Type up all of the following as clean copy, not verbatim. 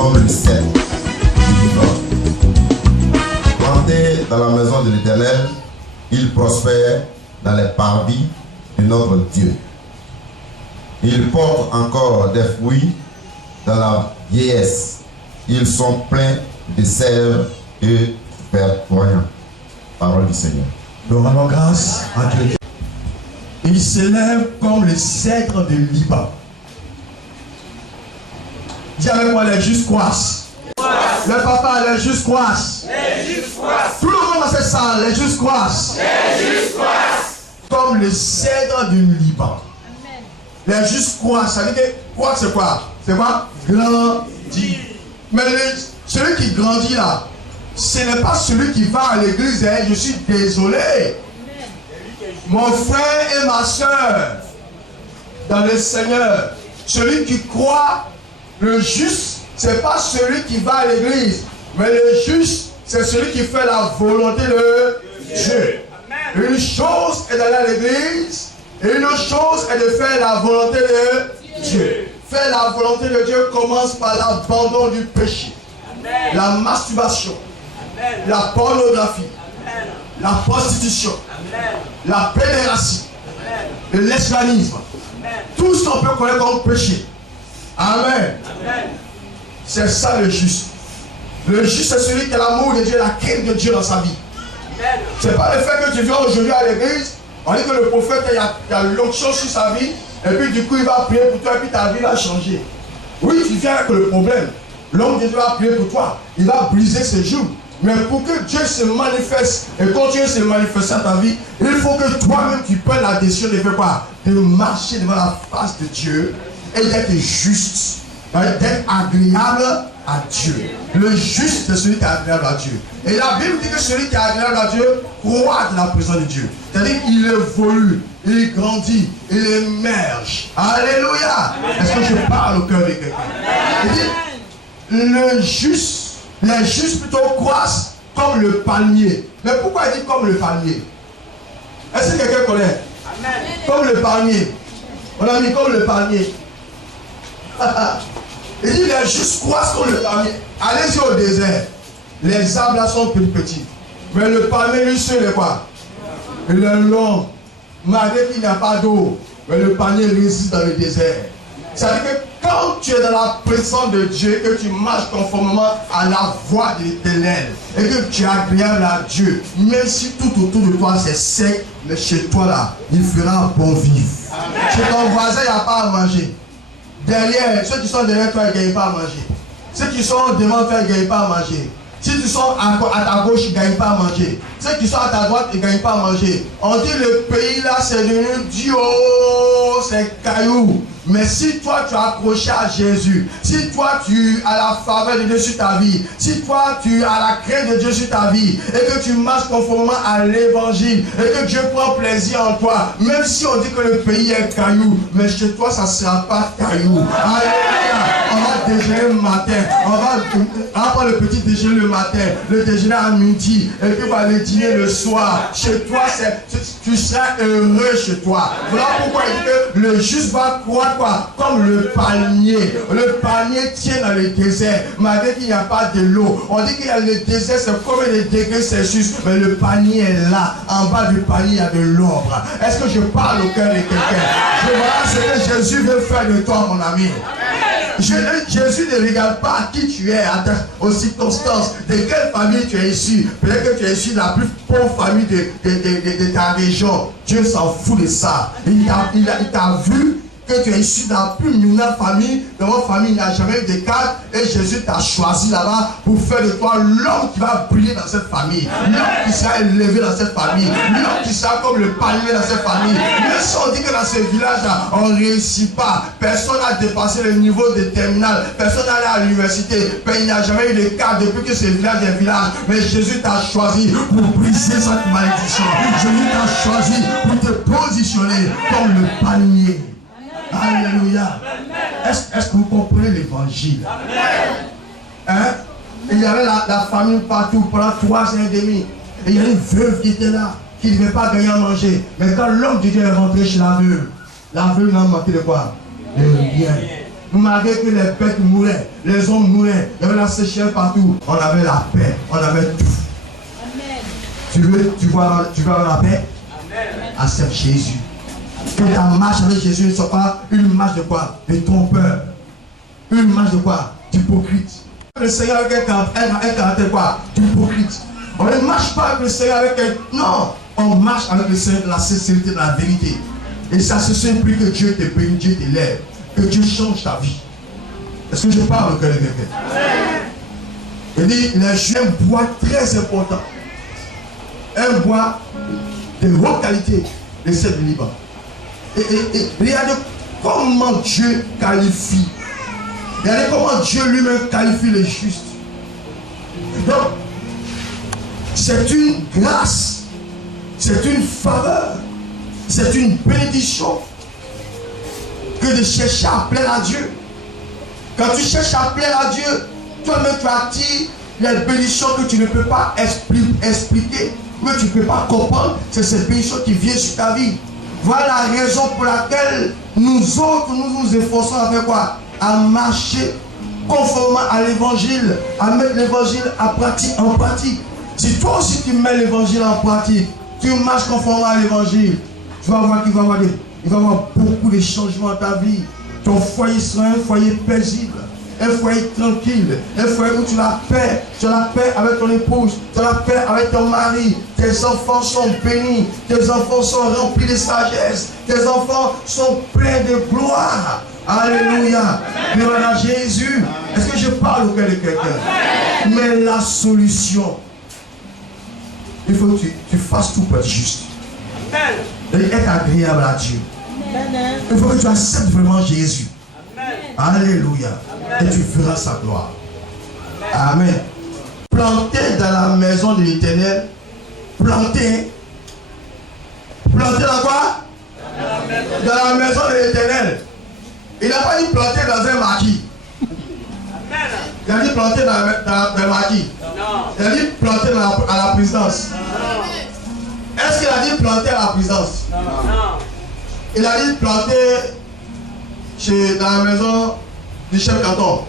comme le cèdre du Liban. Planté dans la maison de l'Éternel, il prospère dans les parvis de notre Dieu. Ils portent encore des fruits dans la vieillesse. Ils sont pleins de sève et verdoyants. Parole du Seigneur. Nous rendons grâce à Dieu. Il s'élève comme le cèdre de Liban. Dis avec moi, les justes croissent. Le papa, les justes croissent. Tout le monde dans cette salle, les justes croissent. Comme le cèdre du Liban. Les justes croissent. Ça veut dire que croître, c'est quoi? C'est quoi? Grandir. Mais celui qui grandit là, ce n'est pas celui qui va à l'église. Je suis désolé. Mon frère et ma soeur, dans le Seigneur, celui qui croit, le juste, ce n'est pas celui qui va à l'église, mais le juste, c'est celui qui fait la volonté de Dieu. Une chose est d'aller à l'église, et une autre chose est de faire la volonté de Dieu. Faire la volonté de Dieu commence par l'abandon du péché, la masturbation, la pornographie, la prostitution, la pédérastie, l'esclavisme. Tout ce qu'on peut connaître comme péché. Amen. C'est ça le juste. Le juste, c'est celui qui a l'amour de Dieu, la crainte de Dieu dans sa vie. C'est pas le fait que tu viens aujourd'hui à l'église, on dit que le prophète, il y a l'onction sur sa vie, et puis du coup il va prier pour toi, et puis ta vie va changer. Oui, tu viens avec le problème. L'homme de Dieu va prier pour toi, il va briser ses joues. Mais pour que Dieu se manifeste et continue de se manifester dans ta vie, il faut que toi-même tu prennes la décision de faire quoi? De marcher devant la face de Dieu et d'être juste, d'être agréable à Dieu. Le juste, c'est celui qui est agréable à Dieu. Et la Bible dit que celui qui est agréable à Dieu croît de la présence de Dieu. C'est-à-dire qu'il évolue, il grandit, il émerge. Alléluia. Est-ce que je parle au cœur de quelqu'un? Il dit, le juste, les justes plutôt croissent comme le palmier. Mais pourquoi il dit comme le palmier? Est-ce que quelqu'un connaît? Amen. Comme le palmier. On a mis comme le palmier. Il dit les justes croissent comme le palmier. Allez-y au désert. Les arbres là sont petits. Mais le palmier lui seul est quoi? Il est long. Malgré qu'il n'y a pas d'eau. Mais le palmier résiste dans le désert. C'est-à-dire que quand tu es dans la présence de Dieu, que tu marches conformément à la voie de l'Éternel, et que tu es agréable à Dieu, même si tout autour de toi c'est sec, mais chez toi là, il fera bon vivre. Amen. Chez ton voisin, il n'y a pas à manger. Derrière, ceux qui sont derrière toi, ils ne gagnent pas à manger. Ceux qui sont devant toi, ils ne gagnent pas à manger. Si tu sont à ta gauche, ils ne gagnent pas à manger. Ceux qui sont à ta droite, ils ne gagnent pas à manger. On dit le pays là, c'est devenu Dieu, c'est caillou. Mais si toi tu es accroché à Jésus, si toi tu as la faveur de Dieu sur ta vie, si toi tu as la crainte de Dieu sur ta vie, et que tu marches conformément à l'évangile, et que Dieu prend plaisir en toi, même si on dit que le pays est caillou, mais chez toi ça ne sera pas caillou. Alléluia. On va déjeuner le matin, on va prendre le petit déjeuner le matin, le déjeuner à midi, et puis on va le dîner le soir. Chez toi, tu seras heureux chez toi. Voilà pourquoi il dit que le juste va croître quoi? Comme le palmier. Le palmier tient dans le désert, malgré qu'il n'y a pas de l'eau. On dit qu'il y a le désert, c'est combien de degrés Celsius, mais le palmier est là. En bas du palmier, il y a de l'ombre. Est-ce que je parle au cœur de quelqu'un? Je vois ce que Jésus veut faire de toi, mon ami. Jésus ne regarde pas à qui tu es, aux circonstances, de quelle famille tu es issu. Peut-être que tu es issu de la plus pauvre famille de ta région. Dieu s'en fout de ça. Il t'a vu que tu es issu de la plus minable famille. Dans votre famille, il n'y a jamais eu de cadre. Et Jésus t'a choisi là-bas pour faire de toi l'homme qui va briller dans cette famille. L'homme qui sera élevé dans cette famille. L'homme qui sera comme le palmier dans cette famille. Même si on dit que dans ce village-là, on ne réussit pas. Personne n'a dépassé le niveau de terminale. Personne n'a allé à l'université. Il n'y a jamais eu de cadre depuis que ce village est un village. Mais Jésus t'a choisi pour briser cette malédiction. Jésus t'a choisi pour te positionner comme le palmier. Alléluia. Est-ce que vous comprenez l'évangile? Hein? Il y avait la famille partout pendant 3 ans et demi. Et il y a une veuve qui était là, qui ne devait pas gagner à manger. Mais quand l'homme de Dieu est rentré chez la veuve n'a manqué de quoi? De rien. malgré que les bêtes mouraient, les hommes mouraient, il y avait la sécheresse partout, on avait la paix, on avait tout. Amen. Tu vas avoir la paix? Amen. Accepte Jésus. Que ta marche avec Jésus ne soit pas une marche de quoi? De trompeur. Une marche de quoi? D'hypocrite. Le Seigneur avec un caractère quoi? D'hypocrite. On ne marche pas avec le Seigneur avec un... Non, on marche avec le Seigneur de la sincérité, de la vérité. Et ça implique que Dieu te bénisse, Dieu t'élève, que Dieu change ta vie. Est-ce que je parle au cœur de quelqu'un? Il dit, il y a un bois très important. Un bois de haute qualité, le sel du Liban. Et regardez comment Dieu qualifie. Regardez comment Dieu lui-même qualifie les justes. Donc, c'est une grâce, c'est une faveur, c'est une bénédiction que de chercher à plaire à Dieu. Quand tu cherches à plaire à Dieu, toi-même tu attires les bénédictions que tu ne peux pas expliquer, que tu ne peux pas comprendre. C'est cette bénédiction qui vient sur ta vie. Voilà la raison pour laquelle nous autres, nous nous efforçons à faire quoi? À marcher conformément à l'évangile, à mettre l'évangile en pratique. Si toi aussi tu mets l'évangile en pratique, tu marches conformément à l'évangile, tu vas voir qu'il va y avoir beaucoup de changements dans ta vie. Ton foyer sera un foyer paisible, un foyer tranquille, un foyer où tu as la paix avec ton épouse, tu as la paix avec ton mari, tes enfants sont bénis, tes enfants sont remplis de sagesse, tes enfants sont pleins de gloire. Alléluia. Gloire à Jésus. Est-ce que je parle au cœur de quelqu'un? Mais la solution, il faut que tu fasses tout pour être juste. Et être agréable à Dieu. Il faut que tu acceptes vraiment Jésus. Alléluia. Et tu verras sa gloire. Amen. Planté dans la maison de l'Éternel. Planté. Planté dans quoi? Dans la maison de l'Éternel. Il n'a pas dit planté dans un maquis. Il a dit planté dans le maquis. Il a dit planté à la présidence. Est-ce qu'il a dit planté à la présidence? Il a dit planter dans la maison du chef canton.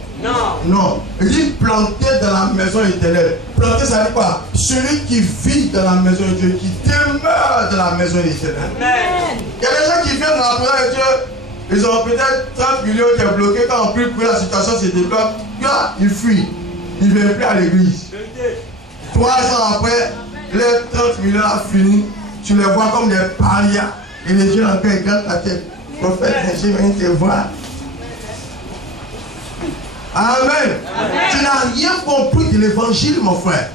Non. Il dit planter dans la maison éternelle. Planter, ça veut dire quoi? Celui qui vit dans la maison de Dieu, qui demeure dans la maison éternelle. Il y a des gens qui viennent dans la maison de Dieu, ils ont peut-être 30 millions qui est bloqué. Quand on prie pour la situation se débloque, là, ils fuient. Ils ne viennent plus à l'église. 3 ans après, les 30 millions ont fini. Tu les vois comme des parias. Et les gens encore regardent la tête. Prophète, je viens te voir. Amen. Tu n'as rien compris de l'évangile, mon frère.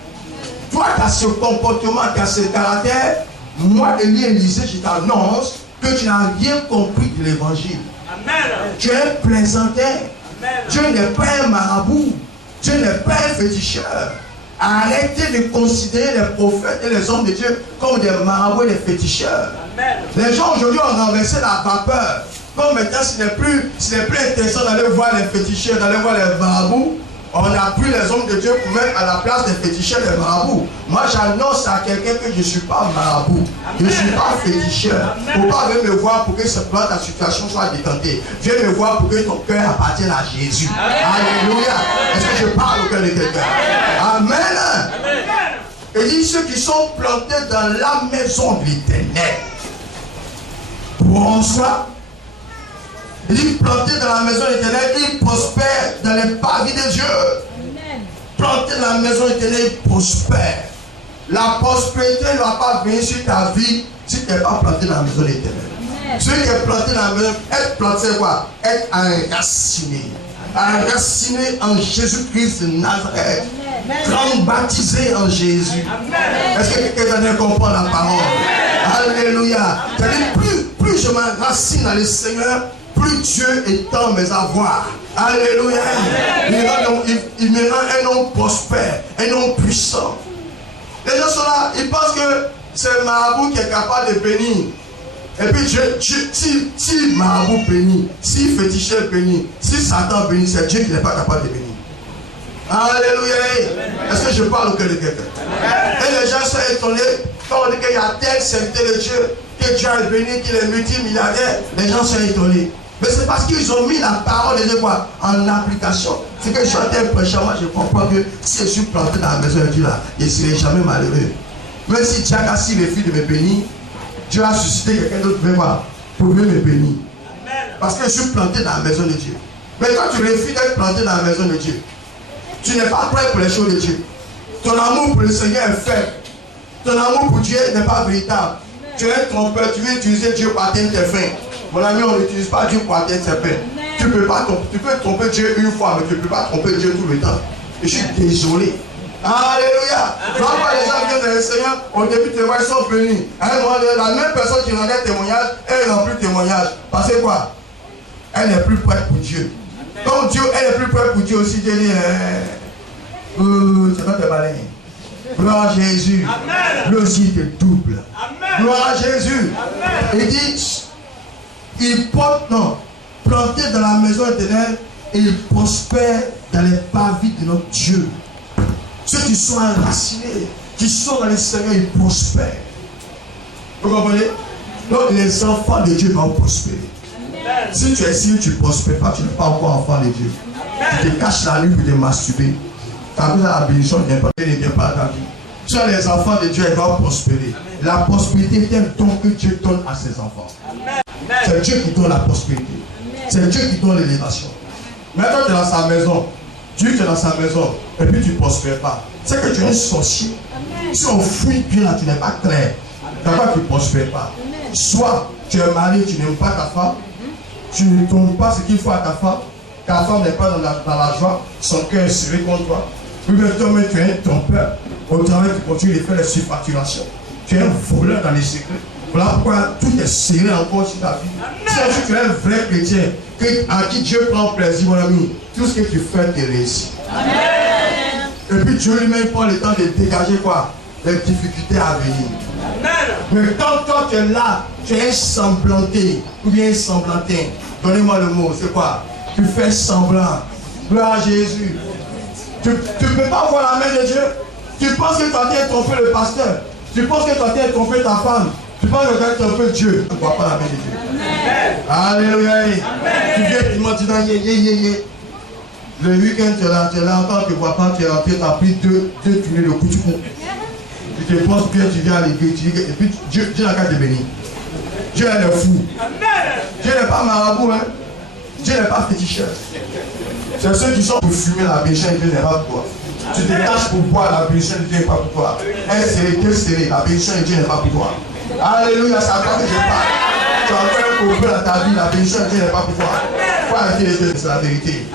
Toi, tu as ce comportement, tu as ce caractère. Moi, Élisée, je t'annonce que tu n'as rien compris de l'évangile. Tu es un plaisantin. Dieu n'est pas un marabout. Dieu n'est pas un féticheur. Arrêtez de considérer les prophètes et les hommes de Dieu comme des marabouts et des féticheurs. Les gens aujourd'hui ont renversé la vapeur. Comme maintenant, ce n'est plus intéressant d'aller voir les féticheurs, d'aller voir les marabouts. On a pris les hommes de Dieu pour mettre à la place des féticheurs et des marabouts. Moi, j'annonce à quelqu'un que je ne suis pas marabout. Je ne suis pas féticheur. Il ne faut pas venir me voir pour que ta situation soit détentée. Viens me voir pour que ton cœur appartienne à Jésus. Alléluia. Est-ce que je parle au cœur de quelqu'un? Amen. Et dit ceux qui sont plantés dans la maison de l'Éternel. Bonsoir. Il dit planté dans la maison éternelle, il prospère dans les parvis de Dieu. Planté dans la maison éternelle, il prospère. La prospérité ne va pas venir sur ta vie si tu n'es pas planté dans la maison éternelle. Celui qui est planté dans la maison, être planté c'est quoi? Être enraciné. Enraciné en Jésus-Christ de Nazareth. Baptisé en Jésus. Est-ce que quelqu'un comprend la parole? Alléluia. C'est-à-dire, plus je m'enracine dans le Seigneur, plus Dieu étend mes avoirs. Alléluia. Il me rend un homme prospère, un homme puissant. Les gens sont là, ils pensent que c'est le marabout qui est capable de bénir. Et puis Dieu, si marabout bénit, si féticheur bénit, si Satan bénit, c'est Dieu qui n'est pas capable de bénir. Alléluia. Est-ce que je parle au cœur de quelqu'un? Et les gens sont étonnés quand on dit qu'il y a tel serviteur de Dieu, que Dieu a béni, qu'il est multimilliardaire. Les gens sont étonnés. Mais c'est parce qu'ils ont mis la parole de Dieu quoi, en application. C'est que je suis en train de prêcher, moi je comprends que si je suis planté dans la maison de Dieu là, je ne serai jamais malheureux. Même si Dieu a si refuse de me bénir, Dieu a suscité quelqu'un d'autre pour me bénir. Parce que je suis planté dans la maison de Dieu. Mais quand tu refuses d'être planté dans la maison de Dieu, tu n'es pas prêt pour les choses de Dieu. Ton amour pour le Seigneur est faible. Ton amour pour Dieu n'est pas véritable. Tu es un trompeur, tu veux utiliser Dieu pour atteindre tes fins. Mon ami, on n'utilise pas Dieu pour atteindre ses fins. Tu peux tromper Dieu une fois, mais tu ne peux pas tromper Dieu tout le temps. Et je suis désolé. Alléluia. Quand les gens viennent dans le Seigneur, au début, tu vois, ils sont bénis. À un moment donné, la même personne qui rendait témoignage, elle n'a plus témoignage. Parce que quoi? Elle n'est plus prête pour Dieu. Donc Dieu, elle n'est plus prête pour Dieu aussi. Dieu dit, c'est pas tes balais. Gloire à Jésus. Lui aussi il te double. Gloire à Jésus. Amen. Il dit, il porte, non, planté dans la maison éternelle et il prospère dans les parvis de notre Dieu. Ceux qui sont enracinés, qui sont dans le Seigneur, ils prospèrent. Vous comprenez? Donc les enfants de Dieu vont prospérer. Amen. Si tu es ici, tu ne prospères pas, tu n'es pas encore enfant de Dieu. Amen. Tu te caches la nuit pour te masturber. Quand la bénédiction ne vient pas dans ta vie. Tu as les enfants de Dieu, ils vont prospérer. Amen. La prospérité est un don que Dieu donne à ses enfants. C'est Dieu qui donne la prospérité. C'est Dieu qui donne l'élévation. Maintenant, tu es dans sa maison. Dieu est dans sa maison. Et puis tu ne prospères pas. C'est que tu es un sorcier. Amen. Si on fouille bien là, tu n'es pas clair. D'abord, tu ne prospères pas. Amen. Soit tu es marié, tu n'aimes pas ta femme. Tu ne donnes pas ce qu'il faut à ta femme. Ta femme n'est pas dans la joie. Son cœur est serré contre toi. Ou bien toi-même, tu es un trompeur. Au travail, tu continues de faire les surfacturations. Tu es un voleur dans les secrets. Voilà pourquoi tout est serré encore sur ta vie. Si tu es un vrai chrétien, à qui Dieu prend plaisir, mon ami, tout ce que tu fais, tu réussis. Amen. Et puis Dieu lui-même prend le temps de dégager quoi? Les difficultés à venir. Amen. Mais quand toi tu es là, tu es semblanté, ou bien semblantin, donnez-moi le mot, c'est quoi? Tu fais semblant. Gloire à Jésus. Tu ne peux pas voir la main de Dieu. Tu penses que tu as été trompé le pasteur. Tu penses que tu as été trompé ta femme. Tu penses que tu as été trompé Dieu. Tu ne vois pas la main de Dieu. Amen. Alléluia. Amen. Tu viens dimanche, tu dis le week-end, tu es là, encore tu ne vois pas, tu es rentré, tu as pris deux tournées de coups de cou. Tu te penses bien, tu viens à l'église, et puis Dieu n'a qu'à te bénir. Dieu est fou. Dieu n'est pas marabout, hein. Dieu n'est pas féticheur. C'est ceux qui sont pour fumer la bénédiction de Dieu n'est pas pour toi. Tu te caches pour boire la bénédiction de Dieu n'est pas pour toi. Un serré, deux serrés, la bénédiction de Dieu n'est pas pour toi. Alléluia, c'est à toi que je parle. Tu as encore un problème dans ta vie, la bénédiction de Dieu n'est pas pour toi. Faut arrêter les deux, c'est la vérité.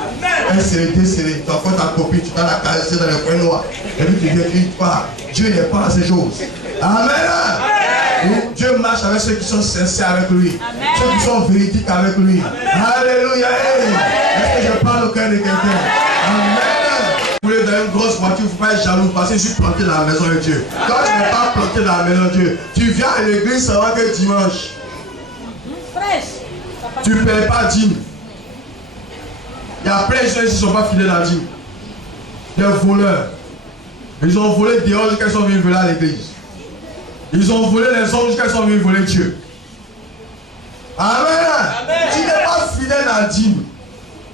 Un serré, deux serrés, tu as encore ta copine, tu t'as la caresser dans les coins noirs. Et puis tu viens, tu dis, Dieu n'est pas à ces choses. Amen. Dieu marche avec ceux qui sont sincères avec lui. Amen. Ceux qui sont véridiques avec lui. Amen. Alléluia. Est-ce que je parle au cœur de quelqu'un? Amen. Vous voulez dans une grosse voiture, il ne faut pas être jaloux parce que je suis planté dans la maison de Dieu. Quand tu n'es pas planté dans la maison de Dieu, tu viens à l'église seulement que dimanche. Tu ne payes pas dîme. Il y a plein de gens qui ne sont pas fidèles à la dîme. Des voleurs. Ils ont volé dehors jusqu'à ce qu'ils sont venus voler à l'église. Ils ont volé les hommes jusqu'à ce qu'ils sont venus voler Dieu. Amen. Amen. Tu n'es pas fidèle à la dîme.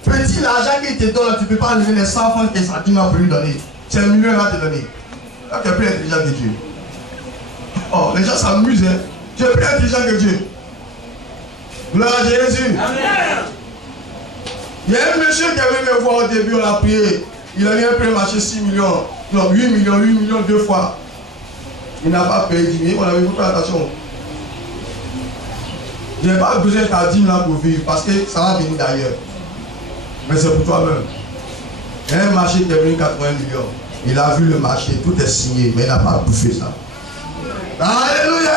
Petit, l'argent qu'il te donne, tu ne peux pas enlever les 100 francs que sa dîme a pour lui donner. C'est un million à te donner. Là, tu es plus intelligent que Dieu. Oh, les gens s'amusent. Hein. Tu es plus intelligent que Dieu. Gloire à Jésus. Amen. Il y a un monsieur qui avait me voir au début, on a prié. Il a eu un prêt marché 6 millions. Non, 8 millions 2 fois. Il n'a pas payé 10 000. On avait beaucoup d'attention. Je n'ai pas besoin de ta dîme là pour vivre parce que ça va venir d'ailleurs. Mais c'est pour toi-même. Il y a un marché qui est venu 80 millions. Il a vu le marché, tout est signé, mais il n'a pas bouffé ça. Alléluia.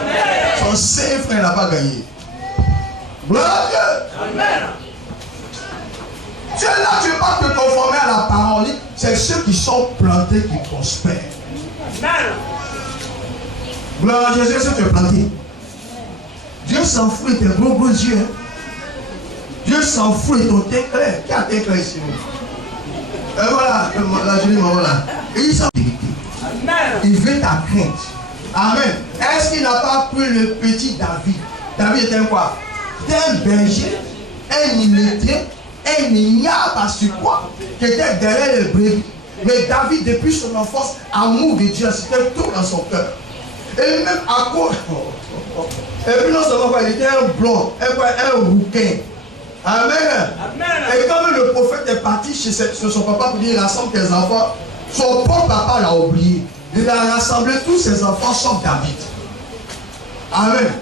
Amen. Son saint frère n'a pas gagné. Gloire à Dieu. Amen. Tu es là, tu ne veux pas te conformer à la parole. C'est ceux qui sont plantés qui prospèrent. Amen. Gloire à Jésus, c'est tu es planté. Dieu s'en fout de tes gros yeux. Dieu s'en fout de ton teint clair. Qui a teint clair ici? Et voilà, la jolie maman là. Et il s'en fout. Il veut ta crainte. Amen. Est-ce qu'il n'a pas pris le petit David? David était quoi? C'était un berger. un illettré, un ignare par sur quoi, qui était derrière les brebis. Mais David, depuis son enfance, amour de Dieu, c'était tout dans son cœur. Et même à cause. Et puis non seulement il était un blanc, un rouquin. Amen. Et comme le prophète est parti chez son papa pour dire rassemble tes enfants, son propre papa l'a oublié. Il a rassemblé tous ses enfants sauf David. Amen.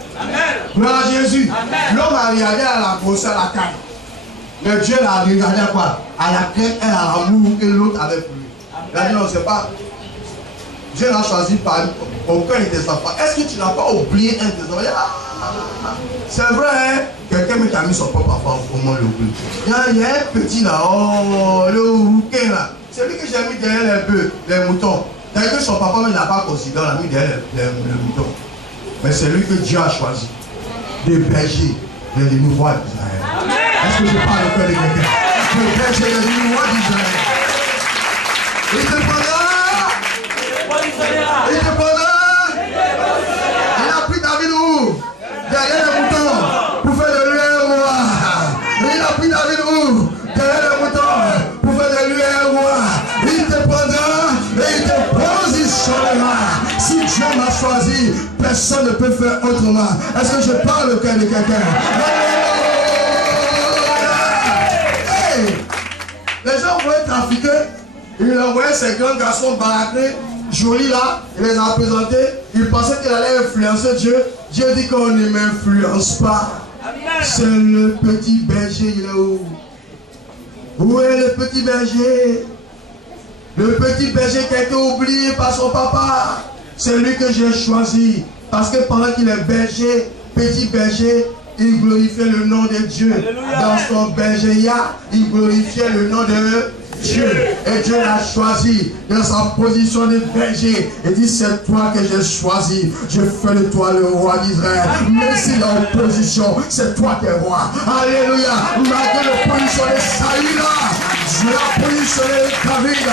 Gloire à Jésus. L'homme a regardé à la grosseur, à la canne. Mais Dieu l'a regardé à quoi? À la crête et à l'amour que l'autre avait pour lui. Il a dit non, c'est pas. Dieu l'a choisi par aucun de tes enfants. Est-ce que tu n'as pas oublié un de tes enfants? C'est vrai, hein? Quelqu'un m'a mis son propre enfant, comment l'oublier? Il y a un petit là, oh, le rouquin là. C'est lui que j'ai mis derrière les bœufs, les moutons. D'ailleurs que son papa ne l'a pas considéré, il l'a mis derrière les moutons. Mais c'est lui que Dieu a choisi de berger les nouveaux d'Israël. Est-ce que je parle au cœur de quelqu'un? De berger les nouveaux d'Israël. Il te prendra. Il te prendra. Il a pris David où? Derrière les moutons pour faire de lui un roi. Il a pris David où? Derrière les moutons pour faire de lui un roi. Il te prendra et il te positionnera. Si Dieu m'a choisi, personne ne peut faire autrement. Est-ce que je parle au cœur de quelqu'un? Hey! Les gens voulaient trafiquer. Il envoyait ces grands garçons baraqués, jolis là, il les a présentés. Il pensait qu'il allait influencer Dieu. Dieu dit qu'on ne m'influence pas. C'est le petit berger, il est où? Où est le petit berger? Le petit berger qui a été oublié par son papa. C'est lui que j'ai choisi. Parce que pendant qu'il est berger, petit berger, il glorifiait le nom de Dieu. Dans son bergeria, il glorifiait le nom de Dieu. Et Dieu l'a choisi dans sa position de berger. Et dit, c'est toi que j'ai choisi. Je fais de toi le roi d'Israël. Même s'il est en position, c'est toi qui es roi. Alléluia. Malgré l'opposition de Saül, Dieu a positionné David.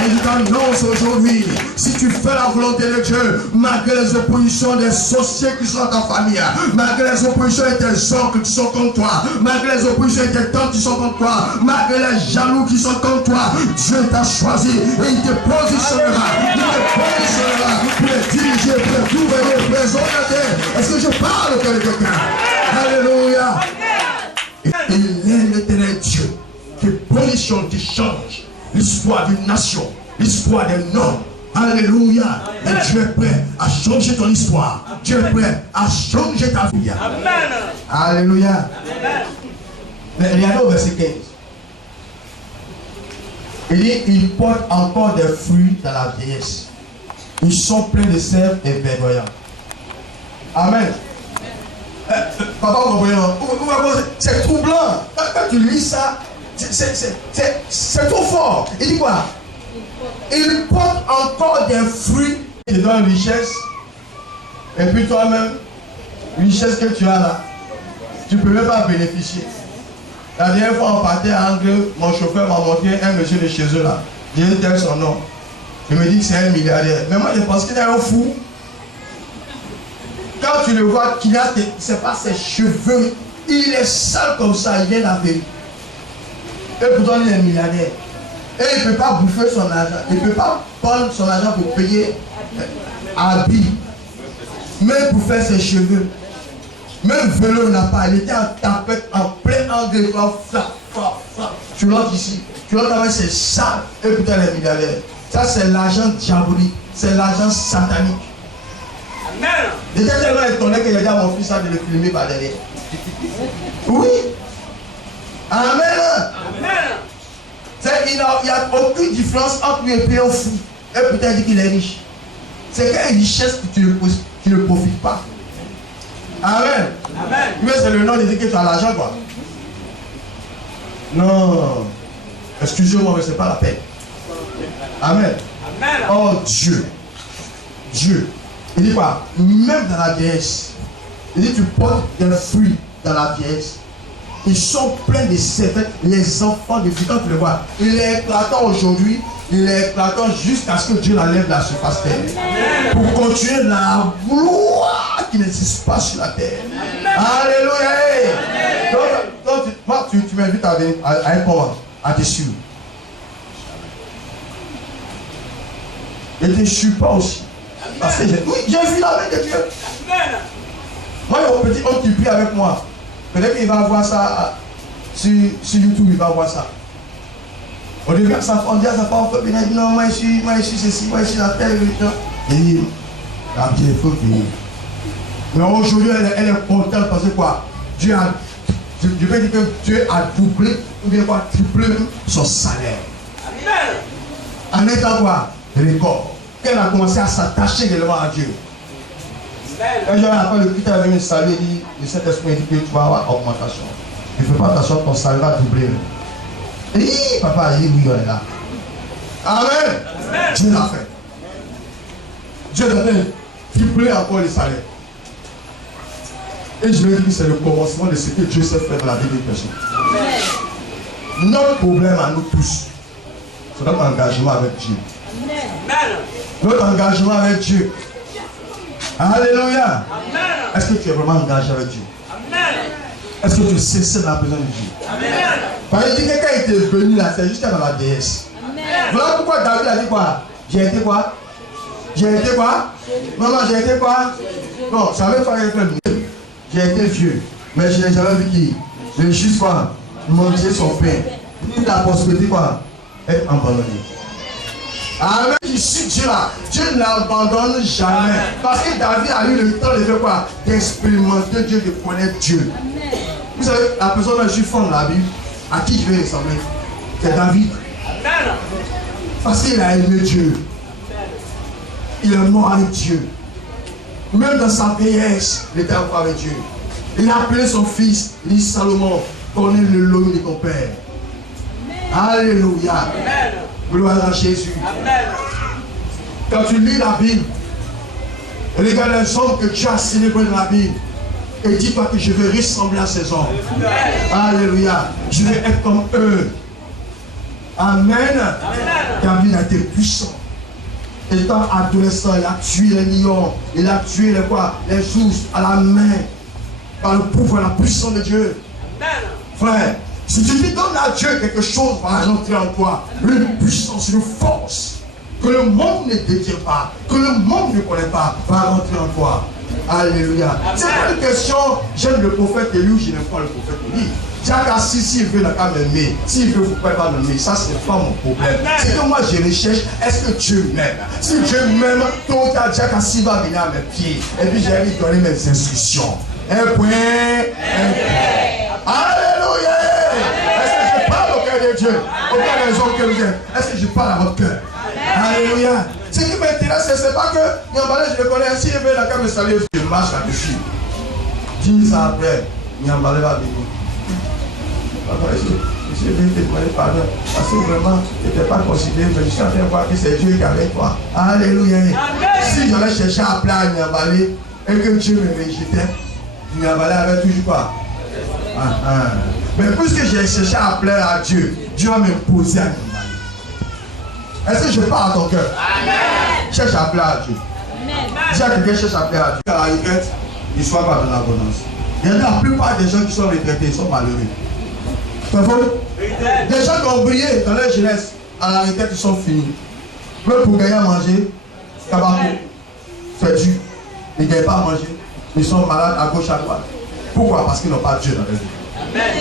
Et je t'annonce aujourd'hui, si tu fais la volonté de Dieu, malgré les oppositions des sorciers qui sont dans ta famille, malgré les oppositions de tes oncles qui sont contre toi, malgré les oppositions de tes tantes qui sont contre toi, malgré les jaloux qui sont contre toi, Dieu t'a choisi et il te positionnera. Il te positionnera pour les diriger, pour les gouverner, pour les orienter. Est-ce que je parle au cœur de quelqu'un? Alléluia. Il est l'éternel Dieu qui positionne, qui change l'histoire d'une nation, l'histoire d'un homme. Alléluia. Et Dieu est prêt à changer ton histoire. Dieu est prêt à changer ta vie. Amen. Alléluia. Mais regardez au verset 15. Il dit, ils portent encore des fruits dans la vieillesse. Ils sont pleins de sève et verdoyants. Amen. Papa, vous comprenez? C'est troublant. Quand tu lis ça, c'est trop fort. Il dit quoi? Il porte encore des fruits. Il te donne une richesse. Et puis toi-même, richesse que tu as là, tu ne peux même pas bénéficier. La dernière fois, on partait à Angle, mon chauffeur m'a montré un monsieur de chez eux là. J'ai dit son nom. Il me dit que c'est un milliardaire. Mais moi, je pense qu'il est un fou. Quand tu le vois, qu'il a, c'est pas ses cheveux. Il est sale comme ça, il vient laver. Et pourtant, il est milliardaire. Et il ne peut pas bouffer son argent. Il ne peut pas prendre son argent pour payer habits. Même pour faire ses cheveux. Même vélo n'a pas. Il était en tapette, en plein angle. Tu l'entres ici. Tu l'entres avec ses sales. Et pourtant, il est milliardaire. Ça, c'est l'argent diabolique. C'est l'argent satanique. Amen. J'étais tellement étonné que j'ai dit à mon fils de le filmer par derrière. Oui. Amen. Amen. Il n'y a aucune différence entre lui et un fou. Et peut-être dit qu'il est riche. C'est quelle richesse que tu ne profites pas. Amen. Amen. Mais c'est le nom de Dieu que tu as l'argent, quoi. Non. Excusez-moi, mais ce n'est pas la peine. Amen. Amen. Oh Dieu. Dieu. Il dit quoi? Même dans la vieillesse. Il dit tu portes des fruits dans la vieillesse. Ils sont pleins de sévères, les enfants de Dieu. Quand tu le vois, il est éclatant aujourd'hui, il est éclatant jusqu'à ce que Dieu l'enlève de la surface terre. Pour continuer la gloire qui n'existe pas sur la terre. Alléluia. Donc Moi, tu m'invites à venir à un comment? À te suivre. Et te suis pas aussi. Parce que j'ai vu la main de Dieu. Moi, il y a un petit homme qui prie avec moi. Peut-être qu'il va voir ça sur YouTube, il va voir ça. Au début, on dit à sa femme, il dit non, moi je suis ceci, moi je suis la terre. Il dit, ah Dieu, il faut venir. Mais aujourd'hui, elle est contente parce que quoi? Je peux dire que Dieu a doublé ou bien quoi, triplé son salaire. En étant quoi? Record. Elle a commencé à s'attacher réellement à Dieu. Un jour après, le Christ est venu me saluer et dit, le Saint-Esprit dit que tu vas avoir augmentation. Tu ne fais pas attention, ton salaire va doubler. Et papa, il dit oui, on est là. Amen. Dieu l'a fait. Dieu l'a fait tripler encore les salaires. Et je lui ai dit que c'est le commencement de ce que Dieu sait faire dans la vie d'une personne. Notre problème à nous tous, c'est notre engagement avec Dieu. Notre engagement avec Dieu. Alléluia. Est-ce que tu es vraiment engagé avec Dieu? Est-ce que tu cesses dans la présence de Dieu? Parce que quelqu'un était venu là, c'est juste dans la déesse. Voilà pourquoi David a dit quoi? J'ai été quoi? J'ai été quoi? Maman, j'ai été quoi? Non, ça veut faire un mieux. J'ai été vieux, mais je n'ai jamais vu qui? Le juste quoi? Manger son pain. Ni la prospérité quoi? Être abandonné. Amen. Ici, Dieu là, Dieu ne l'abandonne jamais. Parce que David a eu le temps de faire quoi? D'expérimenter Dieu, de connaître Dieu. Vous savez, la personne la juif de la Bible, à qui je vais ressembler? C'est David. Parce qu'il a aimé Dieu. Il est mort avec Dieu. Même dans sa vieillesse, il était encore avec Dieu. Il a appelé son fils, il dit Salomon, connais le lot de ton père. Alléluia. Gloire à Jésus. Quand tu lis la Bible, regarde les hommes que Dieu a célébrés dans la Bible. Et dis-toi que je vais ressembler à ces hommes. Alléluia. Je vais être comme eux. Amen. David a été puissant. Étant adolescent, il a tué les lions. Il a tué les quoi? Les ours à la main. Par le pouvoir, la puissance de Dieu. Frère, si tu lui donnes à Dieu quelque chose va rentrer en toi. Une puissance, une force que le monde ne détient pas, que le monde ne connaît pas, va rentrer en toi. Alléluia. C'est pas une question, j'aime le prophète Élie ou je n'aime pas le prophète Élie. Jacques Assis, s'il veut, n'a qu'à m'aimer. S'il veut, vous ne pouvez pas m'aimer. Ça, ce n'est pas mon problème. C'est que moi, je recherche, est-ce que Dieu m'aime? Si Dieu m'aime, tôt ou tard, Jacques Assis va venir à mes pieds. Et puis, j'ai lui donner mes instructions. Un point. Alléluia. Est-ce que je parle au cœur de Dieu? Au cœur des hommes que vous êtes. Est-ce que je parle à votre cœur? Alléluia. Ce qui m'intéresse, ce n'est pas que Niambale, je le connais. Si il veut, la carte me saluer, je marche là-dessus. 10 ans après, Niambale va venir. Je vais te demander pardon. Parce que vraiment, je n'étais pas considéré, mais je suis en train de voir que c'est Dieu qui est avec toi. Alléluia. Si j'allais chercher à appeler à Niambale et que Dieu me rejetait, Niambale avait toujours pas. Mais puisque j'ai cherché à appeler à Dieu, Dieu va m'imposer à Niambale. Est-ce que je parle à ton cœur? Cherche à appeler à Dieu. Si quelqu'un cherche à appeler à Dieu, à la retraite, il ne soit pas dans l'abondance. Il y a la plupart des gens qui sont retraités, ils sont malheureux. C'est faux? Des gens qui ont brillé dans leur jeunesse, à la retraite, ils sont finis. Même pour gagner à manger, tabac, c'est dur. Ils ne gagnent pas à manger. Ils sont malades à gauche, à droite. Pourquoi? Parce qu'ils n'ont pas Dieu dans leur vie.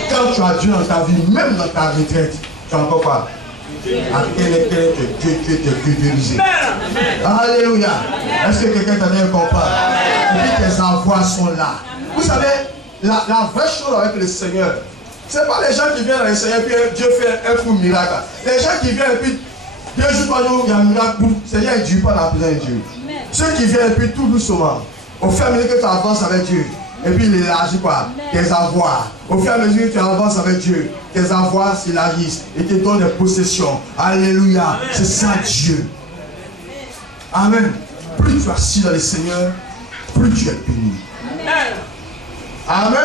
Quand tu as Dieu dans ta vie, même dans ta retraite, tu as encore quoi? Dieu guérisé. Alléluia. Est-ce que quelqu'un t'en est comprendre? Et puis tes envois sont là. Vous savez, la vraie chose avec le Seigneur, ce n'est pas les gens qui viennent à le Seigneur et puis Dieu fait un fou miracle. Les gens qui viennent et puis 2 jours, 3 jours, il y a un miracle, le Seigneur ne dure pas dans la présence de Dieu. Ceux qui viennent et puis tout doucement, au fur et à mesure que tu avances avec Dieu, et puis il élargit quoi? Tes avoirs. Au fur et à mesure que tu avances avec Dieu, tes avoirs s'élargissent et te donnent des possessions. Alléluia. C'est ça Dieu. Amen. Plus tu es assis dans le Seigneur, plus tu es béni. Amen.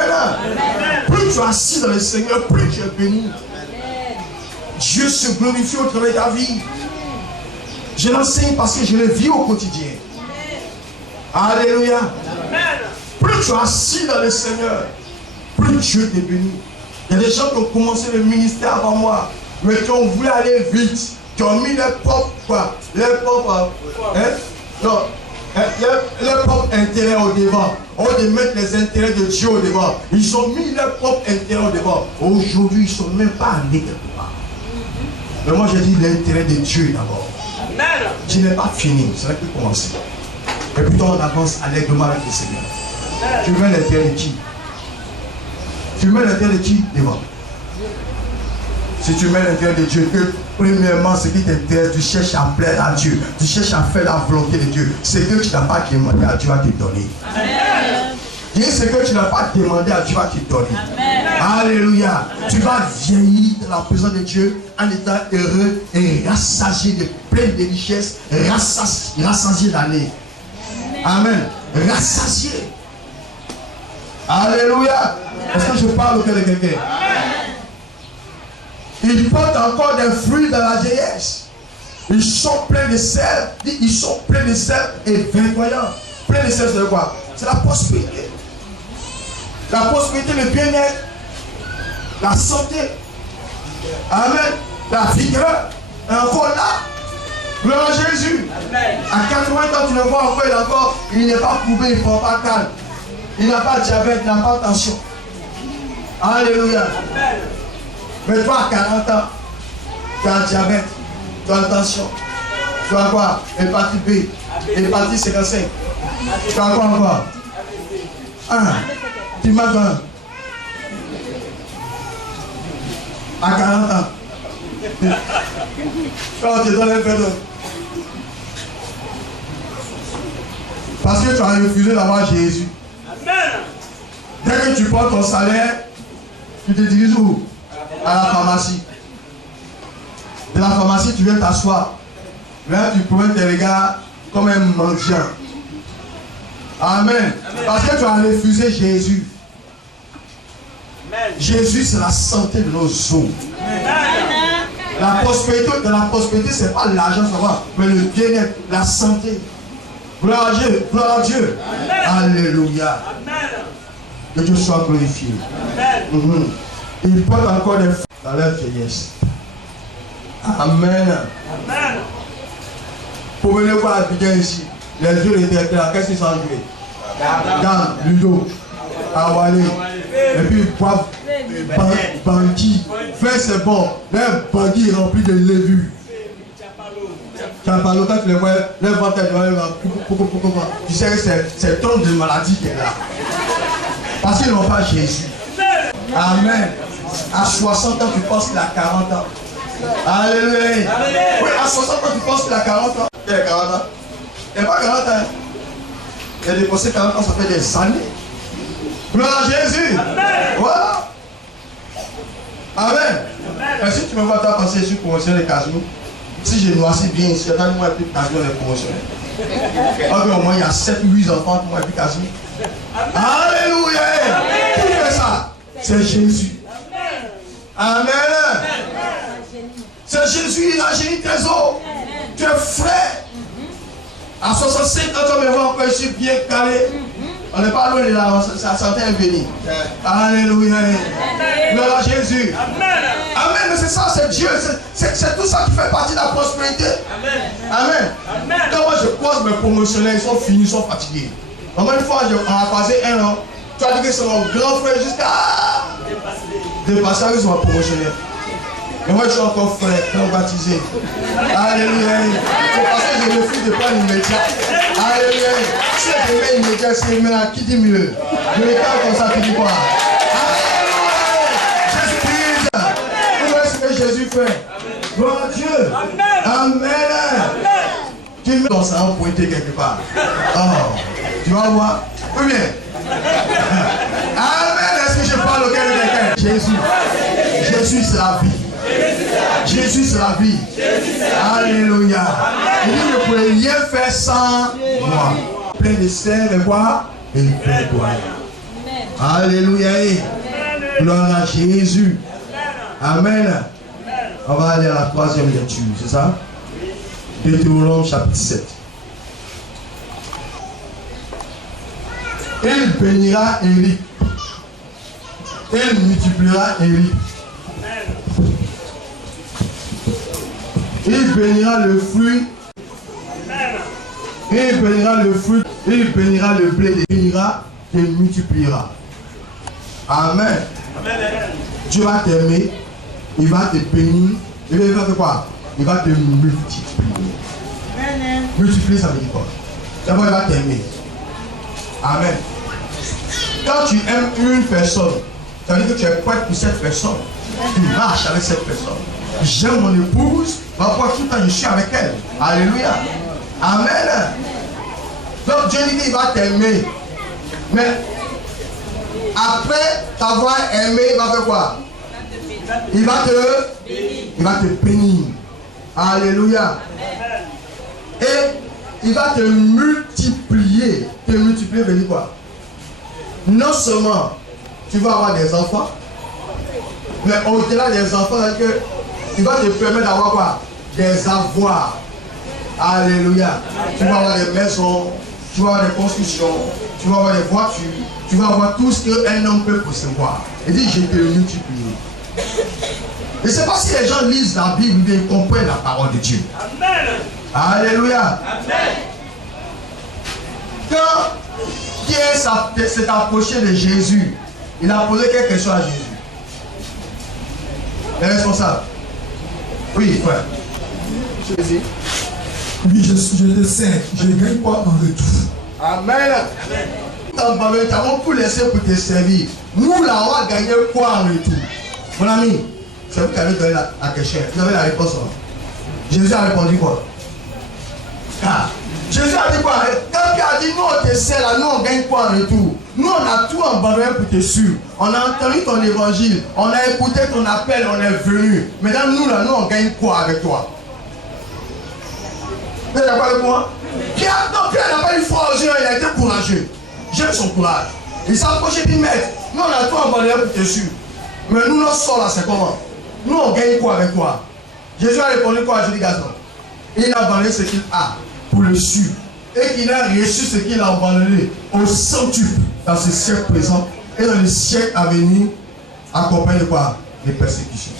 Plus tu es assis dans le Seigneur, plus tu es béni. Dieu se glorifie au travers de ta vie. Je l'enseigne parce que je le vis au quotidien. Alléluia. Plus tu es assis dans le Seigneur, plus Dieu te bénit. Il y a des gens qui ont commencé le ministère avant moi, mais qui ont voulu aller vite, qui ont mis leurs propres intérêts au devant. Au lieu de mettre les intérêts de Dieu au devant, ils ont mis leurs propres intérêts au devant. Aujourd'hui, ils ne sont même pas allés quelque part. Mais moi, j'ai dit l'intérêt de Dieu d'abord. Je n'ai pas fini, c'est là que commencer. Et plutôt on avance allègrement avec le Seigneur. Tu mets l'intérêt de qui? Tu mets l'intérêt de qui devant? Si tu mets l'intérêt de Dieu, que premièrement, ce qui t'intéresse, tu cherches à plaire à Dieu, tu cherches à faire la volonté de Dieu. Ce que tu n'as pas demandé à Dieu va te donner. Dis ce que tu n'as pas demandé à Dieu va te donner. Alléluia. Tu vas vieillir dans la présence de Dieu en étant heureux et rassasié de plein de richesses, rassasié d'années. Amen. Rassasié. Alléluia. Est-ce que je parle au cœur de quelqu'un? Ils portent encore des fruits dans la vieillesse. Ils sont pleins de sel. Ils sont pleins de sel et verdoyants. Pleins de sel, c'est quoi? C'est la prospérité. La prospérité, le bien-être, la santé. Amen. La vigueur. Et encore là. Gloire à Jésus. Amen. À 80 ans, tu le vois encore, il n'est pas courbé, il ne prend pas calme. Il n'a pas de diabète, il n'a pas de tension. Alléluia. Amen. Mais toi, à 40 ans, tu as le diabète, tu as la tension, tu as quoi? Hépatite B, hépatite 55. Tu as quoi encore? Tu m'as donné. À 40 ans. Quand tu donnes un peu d'eau. Parce que tu as refusé d'avoir Jésus. Dès que tu prends ton salaire, tu te diriges où? À la pharmacie. De la pharmacie, tu viens t'asseoir. Là, tu pointes tes regards comme un mendiant. Amen. Parce que tu as refusé Jésus. Jésus, c'est la santé de nos os. La prospérité, ce n'est pas l'argent, mais le bien-être, la santé. Gloire à Dieu, gloire à Dieu. Alléluia. Que Dieu soit glorifié. Ils portent encore des fruits dans leur vieillesse. Amen. Pour venir voir Abidjan ici, les yeux étaient clairs. Qu'est-ce qu'ils sont joués? Dan, Ludo, Awale, et puis boivent Bangui. Fait c'est bon. Leur Bangui est rempli de levure. Chapalo, quand tu les vois, leur ventre est tu sais que c'est ton de maladie qui est là. Parce qu'ils n'ont pas Jésus. Amen. À 60 ans, tu penses qu'il a 40 ans. Alléluia. Oui, à 60 ans, tu penses qu'il a 40 ans. Il a 40 ans. Il n'a pas 40 ans. Il a dépassé 40 ans, ça fait des années. Gloire à Jésus. Voilà. Amen. Et si tu me vois ta pensée sur promotion des Casmou, si je noircis bien ici, donne-moi un peu de Casmou les promotions. Au moins, il y a 7-8 enfants pour moi et puis Casmou. Alléluia. Qui fait ça? C'est Jésus. Amen. C'est Jésus, il a génie trésor. Tu es frais. À 65 ans, tu me vois encore ici bien calé. On n'est pas loin de là, sa santé est bénie. Alléluia. Gloire à Jésus. Amen. Mais c'est ça, c'est Dieu. C'est tout ça qui fait partie de la prospérité. Amen. Quand moi je croise mes promotionnaires, ils sont finis, ils sont fatigués. Une fois, on a passé un an. Tu as dit que c'est mon grand frère jusqu'à dépasser avec son promotionnaire. Mais moi je suis encore frère, non baptisé. Alléluia. C'est parce que je refuse de prendre l'immédiat. Alléluia. Si je mets immédiat, c'est maintenant qui dit mieux. Je me calme comme ça, tu dis quoi? Alléluia. Jésus-Christ. Où est-ce que Jésus fait? Gloire à Dieu. Amen. Tu mets ton sang pointé quelque part. Oh, tu vas voir. Oui bien. Amen. Est-ce que je parle au cœur de quelqu'un? Jésus. Jésus c'est la vie. Jésus c'est la vie. Alléluia. Il dit que vous ne pouvez rien faire sans moi. Plein de sel et quoi? Et plein de gloire. Alléluia. Gloire à Jésus. Amen. On va aller à la troisième lecture, c'est ça? Deutéronome chapitre 7. Il bénira Élie Il multipliera Eric. Il bénira le fruit. Il bénira le fruit. Il bénira le blé. Il bénira et multipliera. Amen. Dieu va t'aimer. Il va te bénir. Il va faire quoi? Il va te multiplier. Multiplier, ça veut dire quoi? D'abord, il va t'aimer. Amen. Quand tu aimes une personne, ça veut dire que tu es prêt pour cette personne. Tu marches avec cette personne. J'aime mon épouse, parfois tout le temps je suis avec elle. Alléluia. Amen. Donc Dieu dit qu'il va t'aimer. Mais après t'avoir aimé, il va faire quoi? Il va te bénir. Alléluia. Et il va te multiplier. Te multiplier veut dire quoi? Non seulement tu vas avoir des enfants, mais au-delà des enfants, il va te permettre d'avoir quoi? Des avoirs. Alléluia. Tu vas avoir des maisons, tu vas avoir des constructions, tu vas avoir des voitures, tu vas avoir tout ce qu'un homme peut recevoir. Il dit, je te multiplie. Je ne sais pas si les gens lisent la Bible et comprennent la parole de Dieu. Amen. Alléluia. Amen. Quand Pierre s'est approché de Jésus, il a posé quelques questions à Jésus. Les responsables. Oui, frère. Jésus. Oui, je te sais. Je ne gagne pas en retour. Amen. Amen. Nous avons tout laissé pour te servir. Nous, là, on va gagner quoi en retour? Mon ami, c'est vous qui avez donné la question. Vous avez la réponse. Jésus a répondu quoi? Ah. Jésus a dit quoi? Quand il a dit nous on te sert là, nous on gagne quoi en retour? Nous on a tout abandonné pour te suivre. On a entendu ton évangile, on a écouté ton appel, on est venu. Maintenant nous là, nous on gagne quoi avec toi? Vous êtes d'accord avec moi? Pierre n'a pas eu foi aux yeux, il a été courageux. J'aime son courage. Il s'est approché et dit maître, nous on a tout abandonné pour te suivre. Mais nous notre sort là c'est comment? Nous on gagne quoi avec toi? Jésus a répondu quoi à Judas Gaston? Il a abandonné ce qu'il a pour le suivre et qu'il a reçu ce qu'il a abandonné au centuple dans ce siècle présent et dans le siècle à venir, accompagné de quoi? Les persécutions.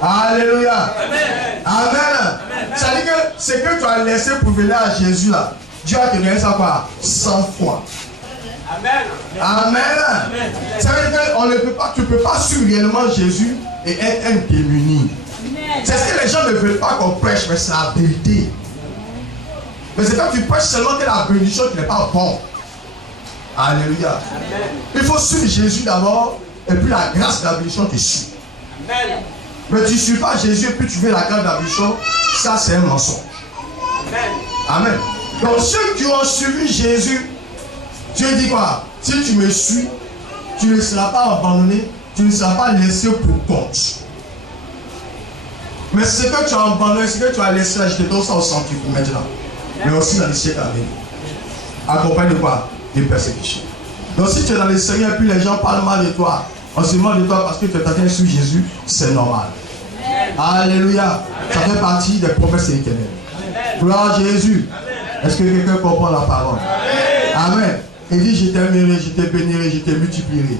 Alléluia. Amen. Amen. Ça veut dire que ce que tu as laissé pour venir à Jésus là, Dieu a te donné ça quoi? 100 fois. Amen. Amen. Amen. Ça veut dire que tu ne peux pas suivre réellement Jésus et être un démuni. C'est ce que les gens ne veulent pas qu'on prêche, mais c'est la vérité. Mais c'est quand tu prêches seulement que la bénédiction qui n'est pas bonne. Alléluia. Amen. Il faut suivre Jésus d'abord, et puis la grâce de la bénédiction te suit. Amen. Mais tu ne suis pas Jésus, et puis tu veux la grâce de la bénédiction, ça c'est un mensonge. Amen. Amen. Donc ceux qui ont suivi Jésus, Dieu dit quoi? Si tu me suis, tu ne seras pas abandonné, tu ne seras pas laissé pour compte. Mais ce que tu as abandonné, ce que tu as laissé là, je te donne ça au centuple maintenant. Mais aussi dans les siècles à venir. Accompagné de quoi? Des persécutions. Donc si tu es dans les Seigneur et puis les gens parlent mal de toi, on se moque de toi parce que tu es atteint sur Jésus, c'est normal. Alléluia. Ça fait partie des promesses éternelles. Gloire à Jésus. Est-ce que quelqu'un comprend la parole? Amen. Il dit, je t'aimerai, je te bénirai, je te multiplierai.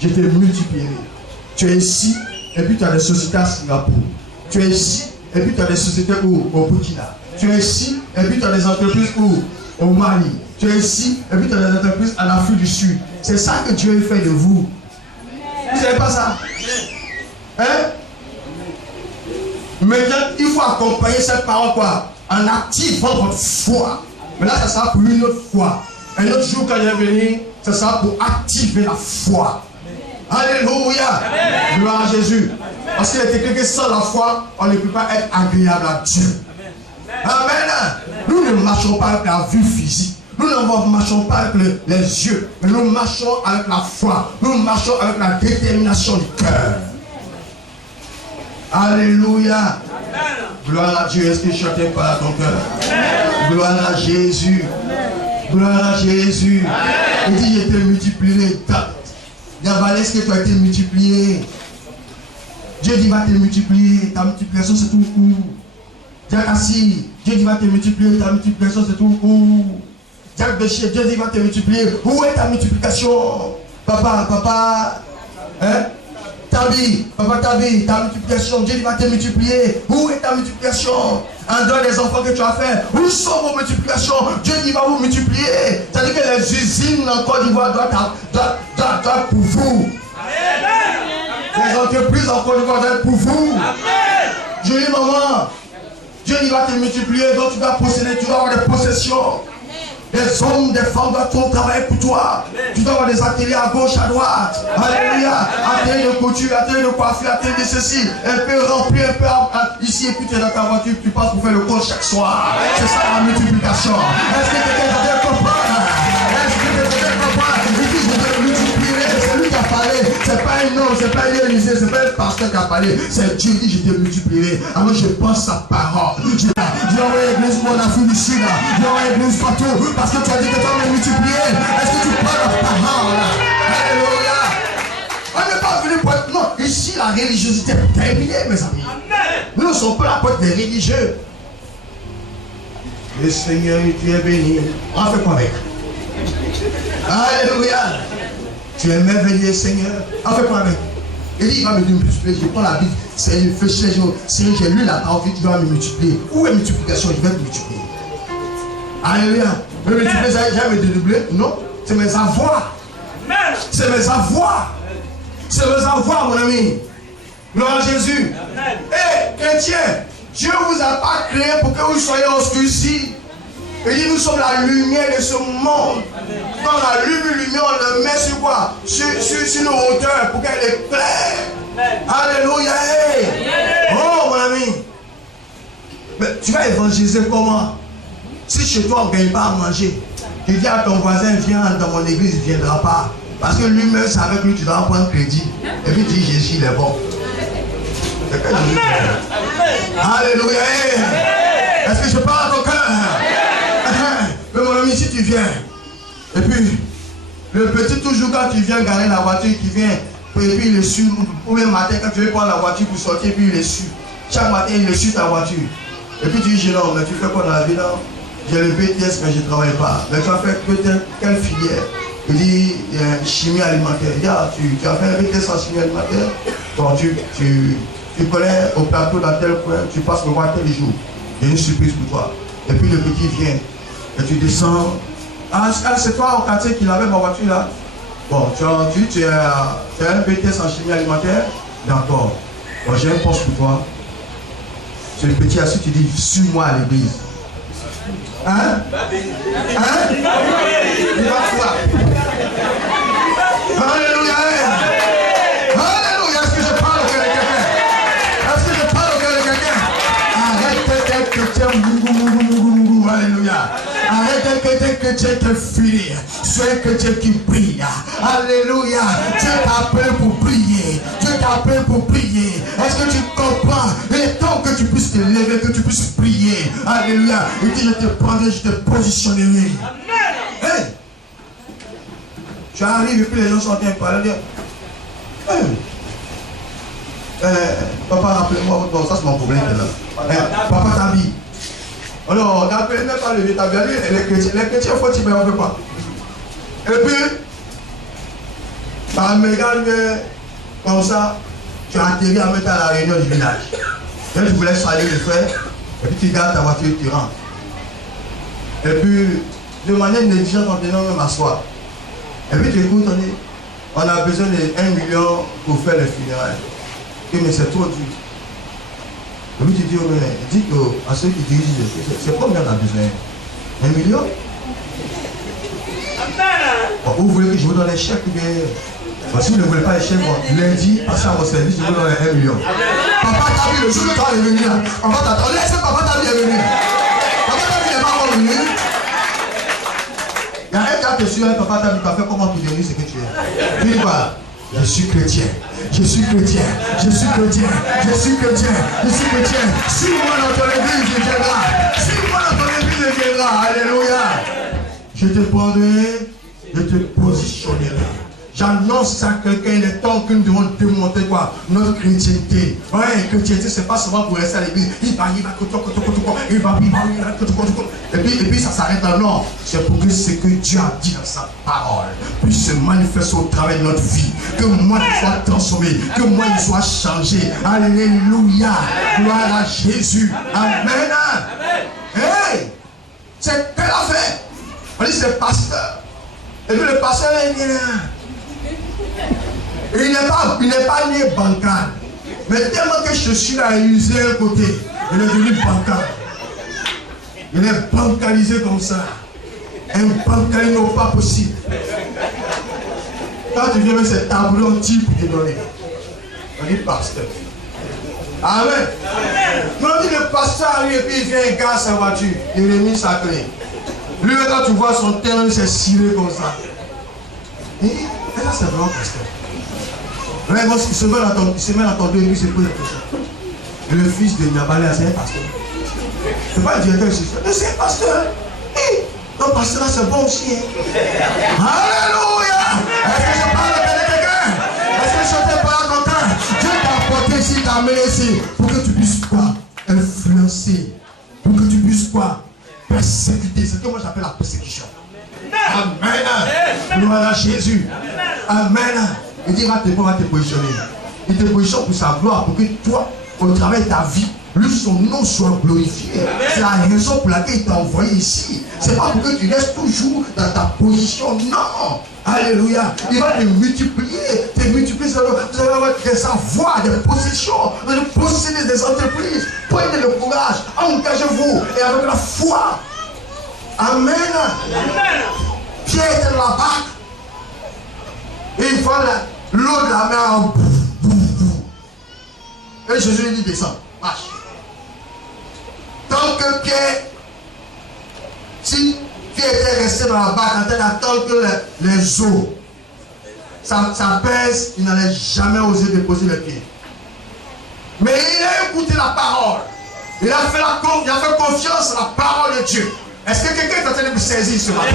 Je te multiplierai. Tu es ici, et puis tu as des sociétés à Singapour. Tu es ici, et puis tu as des sociétés où? Au Burkina. Tu es ici, et puis tu as des entreprises où? Au Mali. Tu es ici, et puis tu as des entreprises en Afrique du Sud. C'est ça que Dieu fait de vous. Vous ne savez pas ça? Hein? Maintenant, il faut accompagner cette parole quoi? En activant votre foi. Mais là, ça sera pour une autre foi. Un autre jour, quand je vais venir, ça sera pour activer la foi. Alléluia. Amen. Gloire à Jésus. Parce qu'il est écrit que sans la foi, on ne peut pas être agréable à Dieu. Amen. Nous ne marchons pas avec la vue physique. Nous ne marchons pas avec les yeux. Mais nous marchons avec la foi. Nous marchons avec la détermination du cœur. Alléluia. Amen. Gloire à Dieu. Est-ce que chanter par ton cœur? Amen. Gloire à Jésus. Amen. Gloire à Jésus. Amen. Il dit, je te multiplierai. Gabalès que tu as été multiplié. Dieu dit va te multiplier. Ta multiplication c'est tout court. Jacques Assis, Dieu dit va te multiplier. Ta multiplication c'est tout court. Jacques Bécher, Dieu dit va te multiplier. Où est ta multiplication? Papa, hein? Papa Tabi, ta multiplication, Dieu va te multiplier. Où est ta multiplication? En dehors des enfants que tu as fait, où sont vos multiplications? Dieu dit va vous multiplier. C'est-à-dire que les usines en Côte d'Ivoire doivent pour vous. Les entreprises en Côte d'Ivoire doivent être pour vous. Je dis maman, Dieu il va te multiplier, donc tu dois posséder, tu dois avoir des possessions. Des hommes, des femmes doivent travailler pour toi. Tu dois avoir des ateliers à gauche, à droite. Alléluia. Atelier de couture, atelier de coiffure, atelier de ceci. Un peu rempli, un peu ici, et puis tu es dans ta voiture, tu passes pour faire le compte chaque soir. C'est ça la multiplication. Est-ce que quelqu'un peut comprendre? Est-ce que quelqu'un peut comprendre? Il dit je vais multiplier. C'est lui qui a parlé. C'est pas un homme, c'est pas un Élysée, c'est pas un pasteur qui a parlé. C'est Dieu qui dit je te multiplierai. Alors je pense sa parole. J'ai envoyé l'église pour l'Afrique du Sud. J'ai envoyé l'église partout. Parce que tu as dit que tu vas me multiplier. Est-ce que tu parles la parole? Alléluia. On n'est pas venu pour être... Non, ici la religiosité est terminée, mes amis. Nous ne sommes pas la porte des religieux. Le Seigneur, tu es béni. On fait quoi avec? Alléluia. Tu es merveilleux, Seigneur. On fait quoi avec? Il dit, il va me multiplier. Je prends la Bible. C'est une fléchette. Seigneur, j'ai lu la parole. Tu vas me multiplier. Où est la multiplication? Je vais te multiplier. Alléluia. Je vais multiplier, j'ai me dédoubler. Non, c'est mes avoirs. C'est mes avoirs. C'est mes avoirs, mon ami. Gloire à Jésus. Hé, chrétien, Dieu ne vous a pas créé pour que vous soyez obscurcis. Il dit, nous sommes la lumière de ce monde. Quand la lumière, on le met sur quoi? Sur nos hauteurs pour qu'elle éclaire. Alléluia. Oh, mon ami. Mais tu vas évangéliser comment? Si chez toi on ne gagne pas à manger, tu dis à ton voisin, viens dans mon église, il ne viendra pas. Parce que lui-même, c'est avec lui, tu dois prendre crédit. Et puis tu dis, Jésus, il est bon. Alléluia. Est-ce que je parle à ton cœur? Mais mon ami, si tu viens, et puis, le petit toujours quand tu viens garer la voiture, qui vient, et puis il est su, ou même matin, quand tu veux prendre la voiture pour sortir, puis il est su. Chaque matin, il est su ta voiture. Et puis tu dis, non, mais tu fais quoi dans la vie là? J'ai le BTS, mais je ne travaille pas. Mais tu as fait quelle filière? Il dit, chimie alimentaire. Il dit, ah, tu as fait un BTS en chimie alimentaire? Bon, tu connais au plateau dans tel coin, tu passes le voir tel jour. Il y a une surprise pour toi. Et puis le petit vient, et tu descends. Ah, c'est toi au quartier qui avait ma voiture là? Bon, tu as un BTS en chimie alimentaire? D'accord. Bon, j'ai un poste pour toi. C'est le petit assis, tu dis, suis-moi à l'église. Hein? Hein? Il va quoi? Alléluia! Alléluia! Est-ce que je parle au cœur de quelqu'un? Est-ce que je parle au cœur de quelqu'un? Arrête d'être chrétien. Alléluia! Arrête d'être chrétien qui finit. Sois un chrétien qui brille. Alléluia! Dieu t'a appelé pour prier. Dieu t'a appelé pour prier. Est-ce que tu comprends? Il est temps que tu puisses te lever, que tu puisses prier. Alléluia! Il dit, je te prendrai, je te positionnerai. Hey! Tu arrives et puis les gens sont en train de parler. Hey! Papa, rappelez-moi, ça c'est mon problème. Papa Tabi. Alors, on n'appelle même pas le Tabi. Les chrétiens, il faut qu'ils ne fait pas. Et puis, par me regarde comme ça, tu as atterri à mettre à la réunion du village. Et je voulais saluer le frère, et puis tu gardes ta voiture et tu rentres. Et puis, de manière négligente, on tenait même à soi. Et puis tu écoutes, on a besoin de 1 million pour faire les funérailles. Et mais c'est trop dur. Et puis tu dis, dis à ceux qui dirigent, c'est combien on a besoin? 1 million? Bon, vous voulez que je vous donne les chèques ou bien... Bon, si vous ne voulez pas les chèques, bon, lundi, passez à mon service, je vous donne 1 million. Papa Tabi, le jour où tu vas revenir, on va t'attendre. Laissez Papa Tabi revenir. Papa Tabi n'est pas encore venu. Il y a un cas que sur un Papa Tabi qui a fait comment tu deviens ce que tu es. Tu dis quoi? Je suis chrétien. Je suis chrétien. Je suis chrétien. Je suis chrétien. Je suis chrétien. Suis-moi dans ton église, je viendrai. Suis-moi dans ton église, je viendrai. Alléluia. Je te prendrai, je te positionnerai. J'annonce à quelqu'un, il est temps que nous devons démontrer quoi? Notre chrétienté. Ouais, chrétienté, c'est pas seulement pour rester à l'église. Il va, et puis ça s'arrête là. Non, c'est pour que ce que Dieu a dit dans sa parole puisse se manifester au travers de notre vie. Que moi je sois transformé, que moi je sois changé. Alléluia. Gloire à Jésus. Amen. Hey, c'est quelle affaire? On dit c'est pasteur. Et puis le pasteur il est là. Il n'est pas né bancal. Mais tellement que je suis là, il usé un côté. Il est devenu bancal. Il est bancalisé comme ça. Un bancal n'est pas possible. Quand tu viens avec ces tableaux type pour te donner. On dit pasteur. Amen. Mais on dit le pasteur arrive et puis il vient, il garde sa voiture. Il remet sa clé. Lui, quand tu vois son terrain, il s'est ciré comme ça. Et ça, c'est vraiment pasteur. Ouais, il se met dans ton dos et puis il se pose la question. Le fils de Nabalé, c'est un pasteur. C'est pas le directeur, c'est un pasteur. Non, pasteur, là, c'est bon aussi. Alléluia! Est-ce que je parle de quelqu'un? Est-ce que je te parle de quelqu'un? Dieu t'a apporté ici, t'a amené ici pour que tu puisses quoi? Influencer. Pour que tu puisses quoi? Persécuter. C'est ce que moi j'appelle la persécution. Amen. Gloire à Jésus. Amen. Il dit, va te positionner. Il te positionne pour sa gloire, pour que toi, au travers de ta vie, lui, son nom soit glorifié. C'est la raison pour laquelle il t'a envoyé ici. C'est pas pour que tu restes toujours dans ta position. Non. Alléluia. Il va te multiplier. Vous allez avoir des avoirs, des possessions. Vous allez posséder des entreprises. Prenez le courage. Engagez-vous. Et avec la foi. Amen. Pierre était dans la barque. Et une fois l'eau de la mer en bouf. Et Jésus lui dit descends, marche. Tant que Pierre, si Pierre était resté dans la barque en train d'attendre que les eaux, ça pèse, il n'allait jamais oser déposer les pieds. Mais il a écouté la parole. Il a fait confiance à la parole de Dieu. Est-ce que quelqu'un est en train de me saisir ce matin?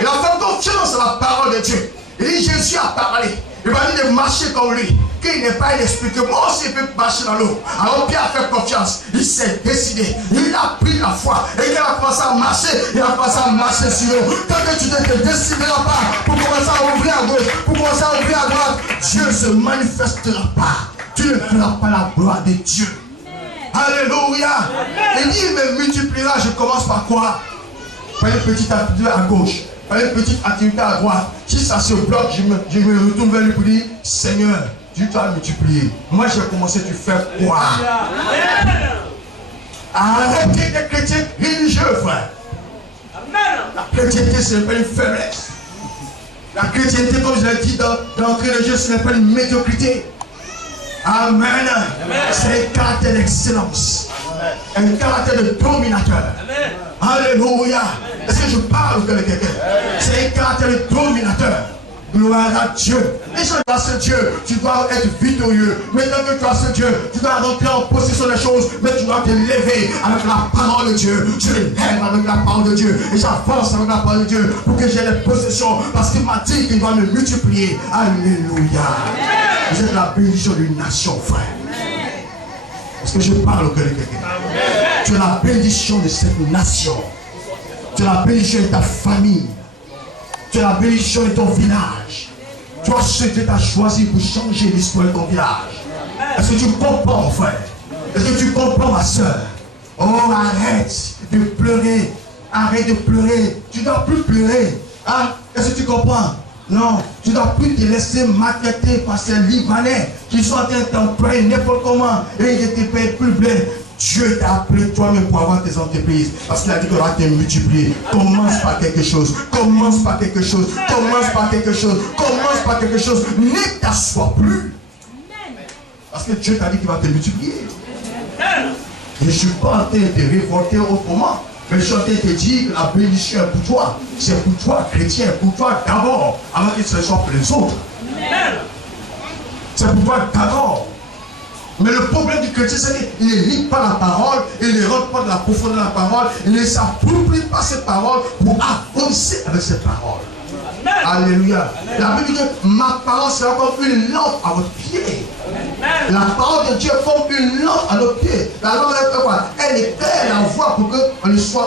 Il a fait confiance à la parole de Dieu. Il dit Jésus a parlé. Il m'a dit de marcher comme lui. Qu'il n'est pas inexpliqué. Que moi aussi je peux marcher dans l'eau. Alors Pierre a fait confiance. Il s'est décidé. Il a pris la foi. Et il a commencé à marcher. Il a commencé à marcher sur l'eau. Quand tu te décideras pas pour commencer à ouvrir à gauche, pour commencer à ouvrir à droite, Dieu ne se manifestera pas. Tu ne feras pas la gloire de Dieu. Alléluia. Il dit il me multipliera. Je commence par quoi? Par une petite activité à gauche. Une petite activité à droite. Si ça se bloque, je me retourne vers lui pour dire Seigneur, tu t'as multiplié. Moi j'ai commencé, tu fais quoi? Arrêtez des chrétiens religieux, frère. La chrétienté, ce n'est pas une faiblesse. La chrétienté, comme je l'ai dit d'entrée de Dieu, ce n'est pas une médiocrité. Amen. C'est un caractère d'excellence. Un caractère de dominateur. Alléluia. Est-ce que je parle de quelqu'un? C'est un caractère de dominateur. Gloire à Dieu. Et si tu as ce Dieu, tu dois être victorieux. Maintenant que tu as ce Dieu, tu dois rentrer en possession des choses, mais tu dois te lever avec la parole de Dieu. Je me lève avec la parole de Dieu. Et j'avance avec la parole de Dieu pour que j'ai les possessions. Parce qu'il m'a dit qu'il va me multiplier. Alléluia. Vous êtes la bénédiction d'une nation, frère. Est-ce que je parle au cœur de quelqu'un? Tu es la bénédiction de cette nation. Tu es la bénédiction de ta famille. Tu es la bénédiction de ton village. Toi, ce que Dieu t'a choisi pour changer l'histoire de ton village. Est-ce que tu comprends, frère? Est-ce que tu comprends, ma soeur? Oh, arrête de pleurer. Arrête de pleurer. Tu ne dois plus pleurer. Hein? Est-ce que tu comprends? Non, tu ne dois plus te laisser maqueter par ces Libanais qui sont en train de t'employer n'importe comment et ils ne te payent plus bien. Dieu t'a appelé toi-même pour avoir tes entreprises. Parce qu'il a dit qu'on va te multiplier. Commence par quelque chose. Commence par quelque chose. Commence par quelque chose. Commence par quelque chose. Ne t'assois plus. Parce que Dieu t'a dit qu'il va te multiplier. Et je ne suis pas en train de te révolter autrement. Mais je suis en train de te dire que la bénédiction est pour toi. C'est pour toi, chrétien. Pour toi d'abord. Avant qu'il se soit pour les autres. C'est pour toi d'abord. Mais le problème du chrétien, c'est qu'il ne lit pas la parole, il ne rentre pas dans la profondeur de la parole, il ne s'approprie pas cette parole pour avancer avec cette parole. Alléluia. La Bible dit que ma parole sera comme une lampe à votre pied. La parole de Dieu est comme une lampe à notre pied. La lampe est quoi? Elle éclaire la voie pour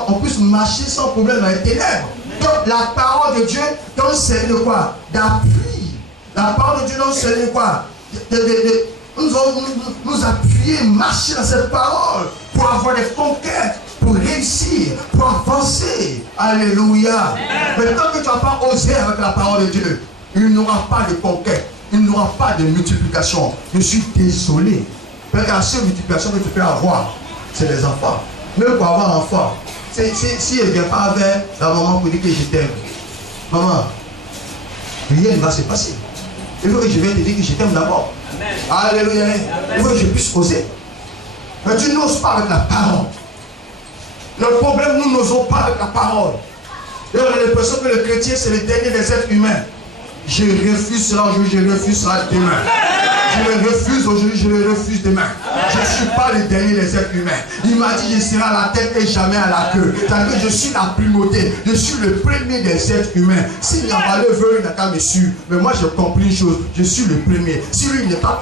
qu'on puisse marcher sans problème dans les ténèbres. Donc la parole de Dieu donne c'est de quoi? D'appui. La parole de Dieu donne c'est de quoi? Nous appuyer, marcher dans cette parole pour avoir des conquêtes, pour réussir, pour avancer. Alléluia. Mais tant que tu n'as pas osé avec la parole de Dieu, il n'y aura pas de conquête, il n'y aura pas de multiplication. Je suis désolé. Parce que la seule multiplication que tu peux avoir, c'est les enfants. Même pour avoir un enfant, si elle ne vient pas avec la maman pour dire que je t'aime, maman, rien ne va se passer. Il faut que je vienne te dire que je t'aime d'abord. Alléluia. Il faut que je puisse oser. Mais tu n'oses pas avec la parole. Le problème, nous n'osons pas avec la parole. Et on a l'impression que le chrétien, c'est le dernier des êtres humains. Je refuse cela aujourd'hui, je refuse cela demain. Je le refuse aujourd'hui, je le refuse demain. Je ne suis pas le dernier des êtres humains. Il m'a dit, je serai à la tête et jamais à la queue. C'est-à-dire que je suis la primauté. Je suis le premier des êtres humains. Si Niambale veut, il n'a qu'à me suivre. Mais moi, j'ai compris une chose. Je suis le premier. Si lui, il n'a pas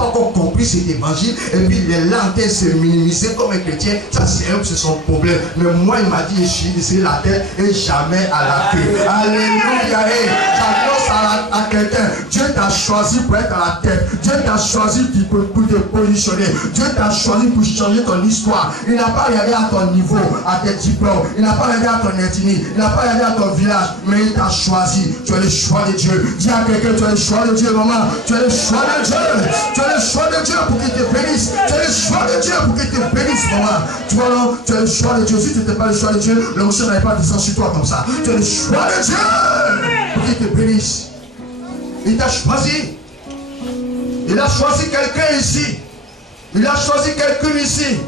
encore compris cet évangile, et puis il est là en train de se minimiser comme un chrétien, ça c'est son problème. Mais moi, il m'a dit, je serai la tête et jamais à la queue. Alléluia. J'annonce à quelqu'un, Dieu t'a choisi pour être à la tête. Dieu t'a choisi pour te positionner. Dieu t'a choisi pour changer ton histoire. Il n'a pas regardé à ton niveau, à tes diplômes. Il n'a pas regardé à ton ethnie. Il n'a pas regardé à ton village. Mais il t'a choisi. Tu es le choix de Dieu. Dis à quelqu'un, tu es le choix de Dieu, maman. Tu es le choix de Dieu. Tu es le choix de Dieu pour qu'il te bénisse. Tu es le choix de Dieu pour qu'il te bénisse, maman. Tu vois, non? Tu es le choix de Dieu. Si tu n'étais pas le choix de Dieu, le monsieur n'avait pas descendu sur toi comme ça. Tu es le choix de Dieu pour qu'il te bénisse. Il t'a choisi. Il a choisi quelqu'un ici. Il a choisi quelqu'un ici.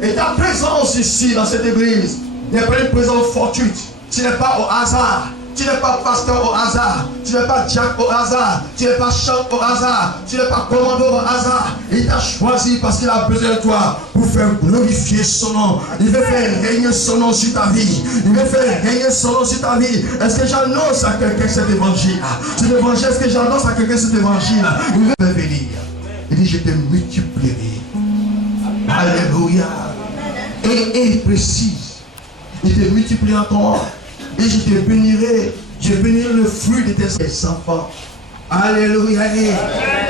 Et ta présence ici dans cette église n'est pas une présence fortuite. Tu n'es pas au hasard. Tu n'es pas pasteur au hasard. Tu n'es pas Jack au hasard. Tu n'es pas chant au hasard. Tu n'es pas commando au hasard. Il t'a choisi parce qu'il a besoin de toi pour faire glorifier son nom. Il veut faire régner son nom sur ta vie. Il veut faire régner son nom sur ta vie. Est-ce que j'annonce à quelqu'un cet évangile? Est-ce que j'annonce à quelqu'un cet évangile? Il veut venir. Il dit, je te multiplierai. Alléluia. Et il précise. Il te multipliera ton. Et je te bénirai. Je bénirai le fruit de tes enfants. Alléluia.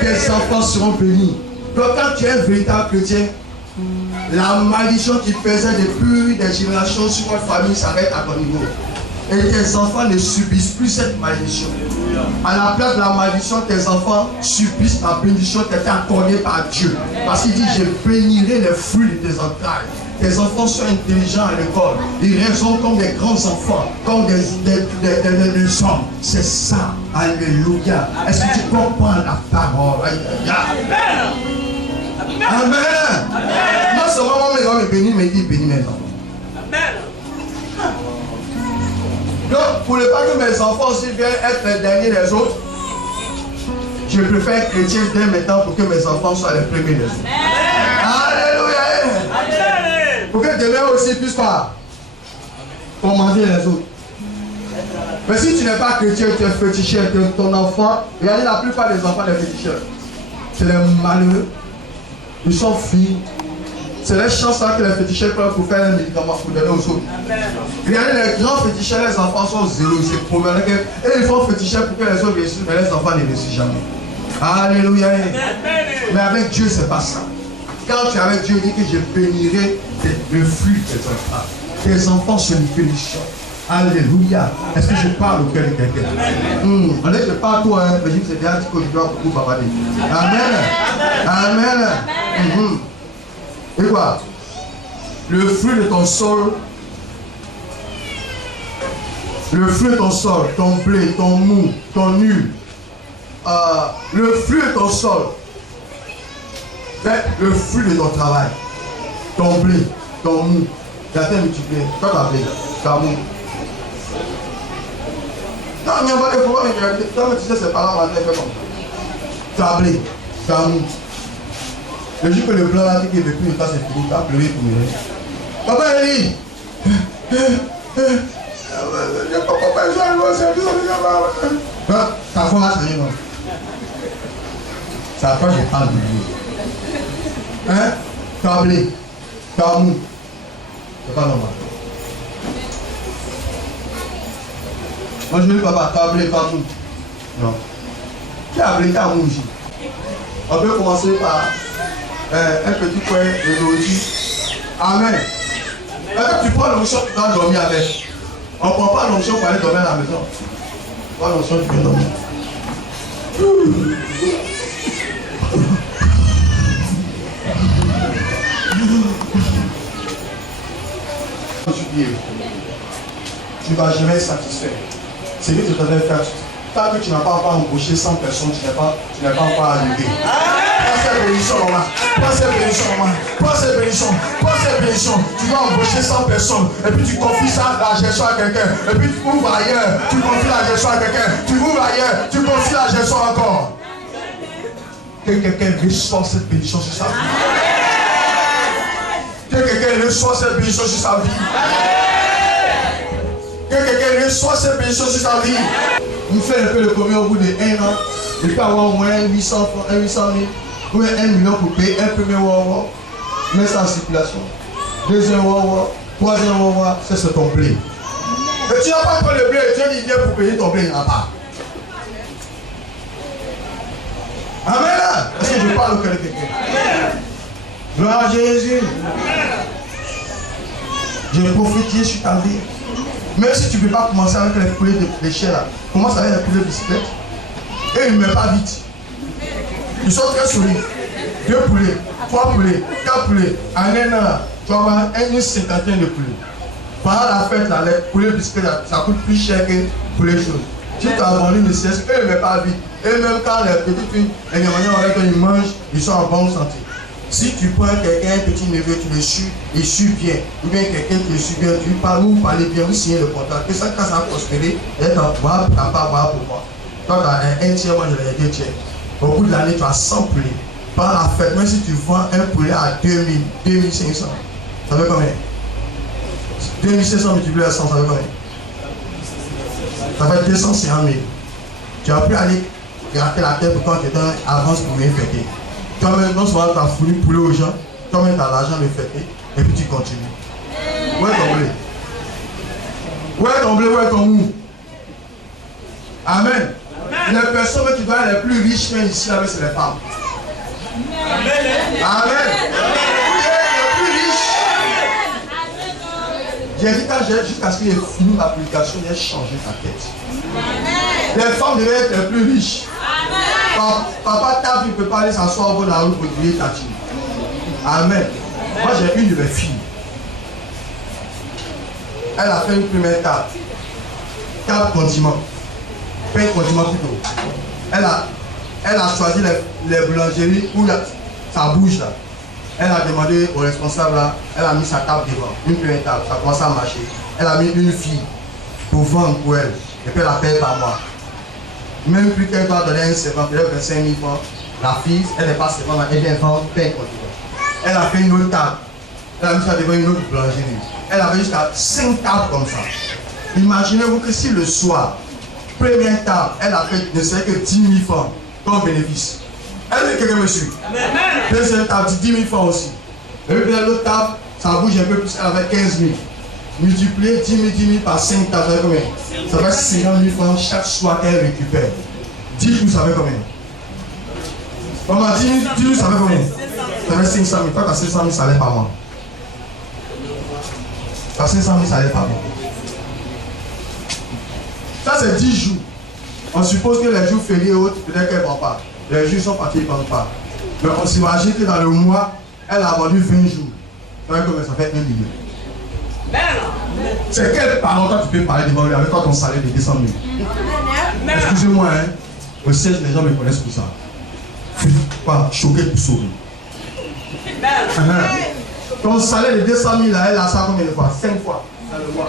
Tes enfants seront bénis. Donc quand tu es un véritable chrétien, la malédiction qui pesait depuis des générations sur une famille s'arrête à ton niveau. Et tes enfants ne subissent plus cette malédiction. À la place de la malédiction, tes enfants subissent la bénédiction qui a été accordée par Dieu. Parce qu'il dit, je bénirai les fruits de tes entrailles. Tes enfants sont intelligents à l'école. Ils raisonnent comme des grands enfants, comme des hommes. C'est ça. Alléluia. Est-ce que tu comprends la parole? Amen. Amen. Non seulement moi, me bénir, mais il dit bénis mes enfants. Amen. Donc, pour ne pas que mes enfants aussi viennent être les derniers des autres, je préfère être chrétien dès maintenant pour que mes enfants soient les premiers des autres. Alléluia. Pour que demain aussi puisse pas commander les autres. Mais si tu n'es pas chrétien, tu es féticheur, ton enfant, regardez la plupart des enfants des féticheurs. C'est les malheureux. Ils sont filles. C'est les chances que les féticheurs prennent pour faire un médicament pour donner aux autres. Regardez les grands féticheurs, les enfants sont zéro. C'est probable que et ils font féticheurs pour que les autres réussissent, mais les enfants ne réussissent jamais. Alléluia. Mais avec Dieu, c'est pas ça. Quand tu es avec Dieu, il dit que je bénirai le fruit de tes enfants. Tes enfants sont une bénédiction. Alléluia. Est-ce que je parle au cœur de quelqu'un? On est, je parle toi, hein, mais je sais bien que je dois beaucoup bavarder. Amen. Amen. Et quoi? Le fruit de ton sol, ton blé, ton mou, ton nul, le fruit de ton sol, le fruit de ton travail, ton blé, ton mou, la terre multipliée, toi ta blé, ta mou. Non, il n'y a pas de problème, toi tu sais c'est pas là, on va faire comme ça. Ta blé, ta mou. Le jour que le blanc a dit qu'il ne veut plus, c'est fini, il va pleurer pour lui. Papa Eli, papa, je vais aller voir ça, Ta foi va changer, non? C'est à toi que je parle de Dieu. Hein? Tu as blé, tu as mou. C'est pas normal. Moi je dis papa, tu as blé, tu as mou. Non. Qui a blé, qui a mou ici? On peut commencer par un petit coin de nourriture. Amen. Tu prends l'onction, tu vas dormir avec. On ne prend pas l'onction pour aller dormir à la maison. Tu prends l'onction, tu viens dormir. Tu ne vas jamais être satisfait. C'est que tu devrais faire. Tant que tu n'as pas encore embauché 100 personnes, tu n'es pas encore arrivé. Prends cette bénédiction, maman. Prends cette bénédiction, maman. Prends cette bénédiction. Prends cette bénédiction. Tu vas embaucher 100 personnes. Et puis tu confies ça, la gestion à quelqu'un. Et puis tu ouvres ailleurs. Tu confies la gestion à quelqu'un. Tu ouvres ailleurs. Tu confies la gestion encore. Que quelqu'un reçoive cette bénédiction sur sa vie. Que quelqu'un reçoive cette bénédiction sur sa vie. Que quelqu'un reçoive cette bénédiction sur sa vie. Nous faisons un peu le commun au bout de 1 an. Il peut avoir au moins 800 000 ou 1 million pour payer un premier wawa. Mets ça en circulation. Deuxième wawa. Troisième wawa. C'est ton blé. Et tu n'as pas encore le blé. Dieu dit viens pour payer ton blé. Il n'y en a pas. Amen. Est-ce que je parle au cœur de quelqu'un? Gloire à Jésus. Je prophétise sur ta vie. Même si tu ne peux pas commencer avec les poulets de déchets là, commence avec les poulets de bicyclette. Et ils ne mettent pas vite. Ils sont très solides. 2 poulets, 3 poulets, 4 poulets. En un an là, tu vas avoir une cinquantaine de poulets. Pendant la fête là, les poulets de bicyclette là, ça coûte plus cher que pour les choses. Si tu as vendu une sieste, eux ils ne mettent pas vite. Et même quand les petites filles, les gamins avec eux ils mangent, ils sont en bonne santé. Si tu prends quelqu'un, un petit neveu, tu le suis, il suit bien. Ou bien quelqu'un qui le suit bien, tu parles, vous parlez bien, vous signez le contrat. Que ça, quand ça a prospéré, il est en bois, tu n'as pas boire pour moi. Toi, tu as un tiers, moi je l'ai 2 tiers. Au bout de l'année, tu as 100 poulets. Par la fête, même si tu vends un poulet à 2000, 2500, ça fait combien? 2500 multiplié à 100, ça fait combien? Ça fait 250 000. Tu as pu aller gratter la tête pour quand tu te donnes avance pour venir fêter. Toi-même, non seulement tu as fourni poulet aux gens, toi-même tu as l'argent de fêter, et puis tu continues. Où est ton blé? Où est ton blé? Où est ton mou? Amen. Les personnes qui doivent être les plus riches même ici, c'est les femmes. Amen. Amen. Les plus riches. J'ai dit quand j'ai jusqu'à ce qu'il ait fini l'application, il a changé ta tête. Les femmes devaient être les plus riches. Papa tape, il ne peut pas aller s'asseoir au bord de la route pour griller ta tine. Amen. Moi j'ai une de mes filles. Elle a fait une première table. 4 condiments. 5 condiments plutôt. Elle a choisi les boulangeries où ça bouge là. Elle a demandé au responsable là, elle a mis sa table devant. Une première table, ça commence à marcher. Elle a mis une fille pour vendre pour elle. Et puis elle a payé par mois. Même plus qu'elle doit donner un servant, peut-être 25 000 francs. La fille, elle n'est pas servante, elle vient vendre plein de condiments. Elle a fait une autre table. Elle a mis ça devant une autre boulangerie. Elle avait jusqu'à 5 tables comme ça. Imaginez-vous que si le soir, première table, elle a fait ne serait que 10 000 francs comme bénéfice. Elle est quelqu'un monsieur. Deuxième table, 10 000 francs aussi. Et puis l'autre table, ça bouge un peu plus, elle avait 15 000. Multiplier 10 000 par 5 tables, ça fait combien? Ça fait 50 000 francs chaque soir qu'elle récupère. 10 jours, ça fait combien? Maman, 10 jours, ça fait combien? Ça fait 500 000. Toi, tu as 500 000 salaires par mois. Tu as 500 000 salaires par mois. Ça, c'est 10 jours. On suppose que les jours fériés et autres, peut-être qu'elle ne vend pas. Les jours sont partis, ils ne vendent pas. Mais on s'imagine que dans le mois, elle a vendu 20 jours. Ça fait combien? Ça fait 1 million. C'est quel parent toi tu peux parler devant lui avec toi ton salaire de 200 000? Excusez-moi, hein. Au siège, les gens me connaissent pour ça. Je ne suis pas choqué pour sourire. Ton salaire de 200 000, là, elle a ça combien de fois? 5 fois dans le mois.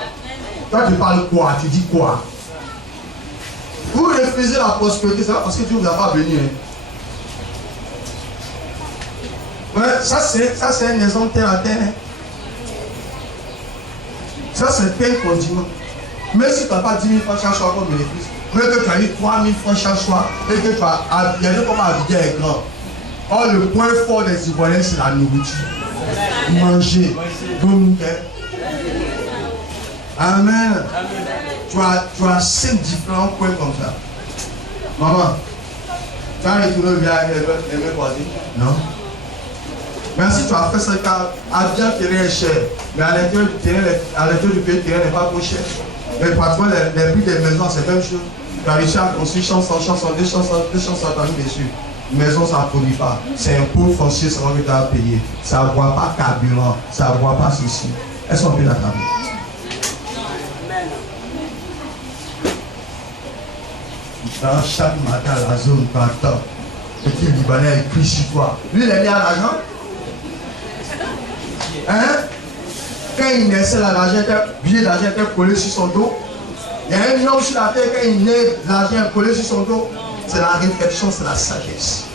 Toi tu parles quoi? Tu dis quoi? Vous refusez la prospérité, c'est pas parce que Dieu ne vous a pas béni. Hein. Ouais, ça c'est un exemple terre à terre. Hein. Ça c'est plein de condiments. Même si tu n'as pas 10 000 francs chaque soir comme bénéfice, Mais que tu as eu 3000 francs chaque soir et que tu as habillé comme Abidjan est grand. Or, le point fort des Ivoiriens, c'est la nourriture. Manger. Dominicain. Amen. Tu as 5 différents points comme ça. Maman, tu as retourné vers les mêmes voisins? Non. Mais si tu as fait ça, Abidjan terrain est cher. Mais à l'intérieur du pays, le terrain n'est pas trop cher. Mais pratiquement les prix des maisons, c'est la même chose. Tu as réussi à construire chanson, 200 dessus. Maison, ça ne produit pas. C'est un pot foncier, ça va que tu as payé. Ça ne voit pas carburant, ça ne voit pas ceci. Est-ce qu'on peut la table? Dans chaque matin, la zone partant, petit Libanais écrit sur toi. Lui, il est lié à l'argent. Hein? Quand il naissait, l'argent était collé sur son dos. Il y a un homme sur la terre, quand il naît, l'argent est collé sur son dos. C'est la réflexion, c'est la sagesse.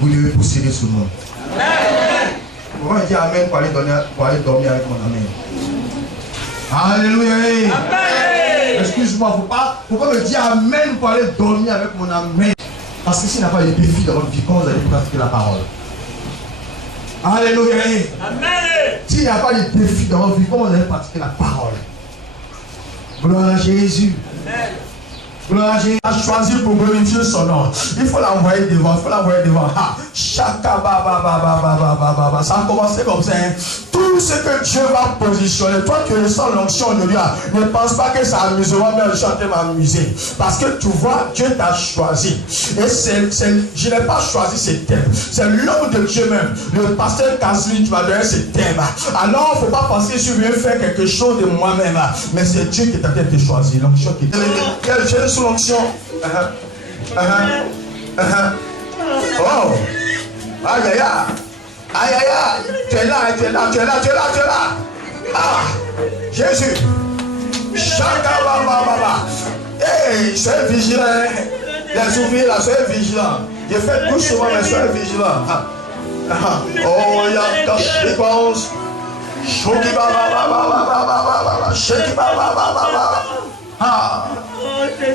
Vous devez posséder ce monde. Pourquoi il dit Amen pour aller dormir avec mon amen? Alléluia. Amen. Excuse-moi, faut pas me dire Amen pour aller dormir avec mon amen. Parce que s'il n'y a pas de défi dans votre vie, comment vous allez pratiquer la parole? Alléluia. Amen. S'il n'y a pas de défi dans votre vie, comment vous allez pratiquer la parole? Gloire à Jésus. Amen. Gloire à Jésus. A choisi pour glorifier son nom. Il faut l'envoyer devant. Chaka ba. Ça a commencé comme ça. Hein. Tout ce que Dieu va positionner, toi tu ressens l'onction de Dieu. Ne pense pas que ça amusera, mais je vais m'amuser. Parce que tu vois, Dieu t'a choisi. Et je n'ai pas choisi ces thèmes. C'est l'homme de Dieu même. Le pasteur Kazli, tu m'as donné ces thèmes. Alors, il ne faut pas penser que je viens faire quelque chose de moi-même. Mais c'est Dieu qui t'a peut-être choisi. L'onction qui t'a choisi. Sous l'onction. Oh. Aïe aïe aïe. Tu es là. Ah. Jésus. Chaka baba. Hey, soyez vigilant. Les ouvriers là, soyez vigilants. Je fais tout souvent, mais soyez vigilants. Oh, il y a caché les pauses. Choki baba. Shaki baba. Ah.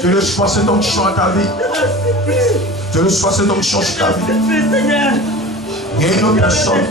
Tu veux choisir ton choix ta vie. Tu veux choisir ton choix ta vie. Et une personne.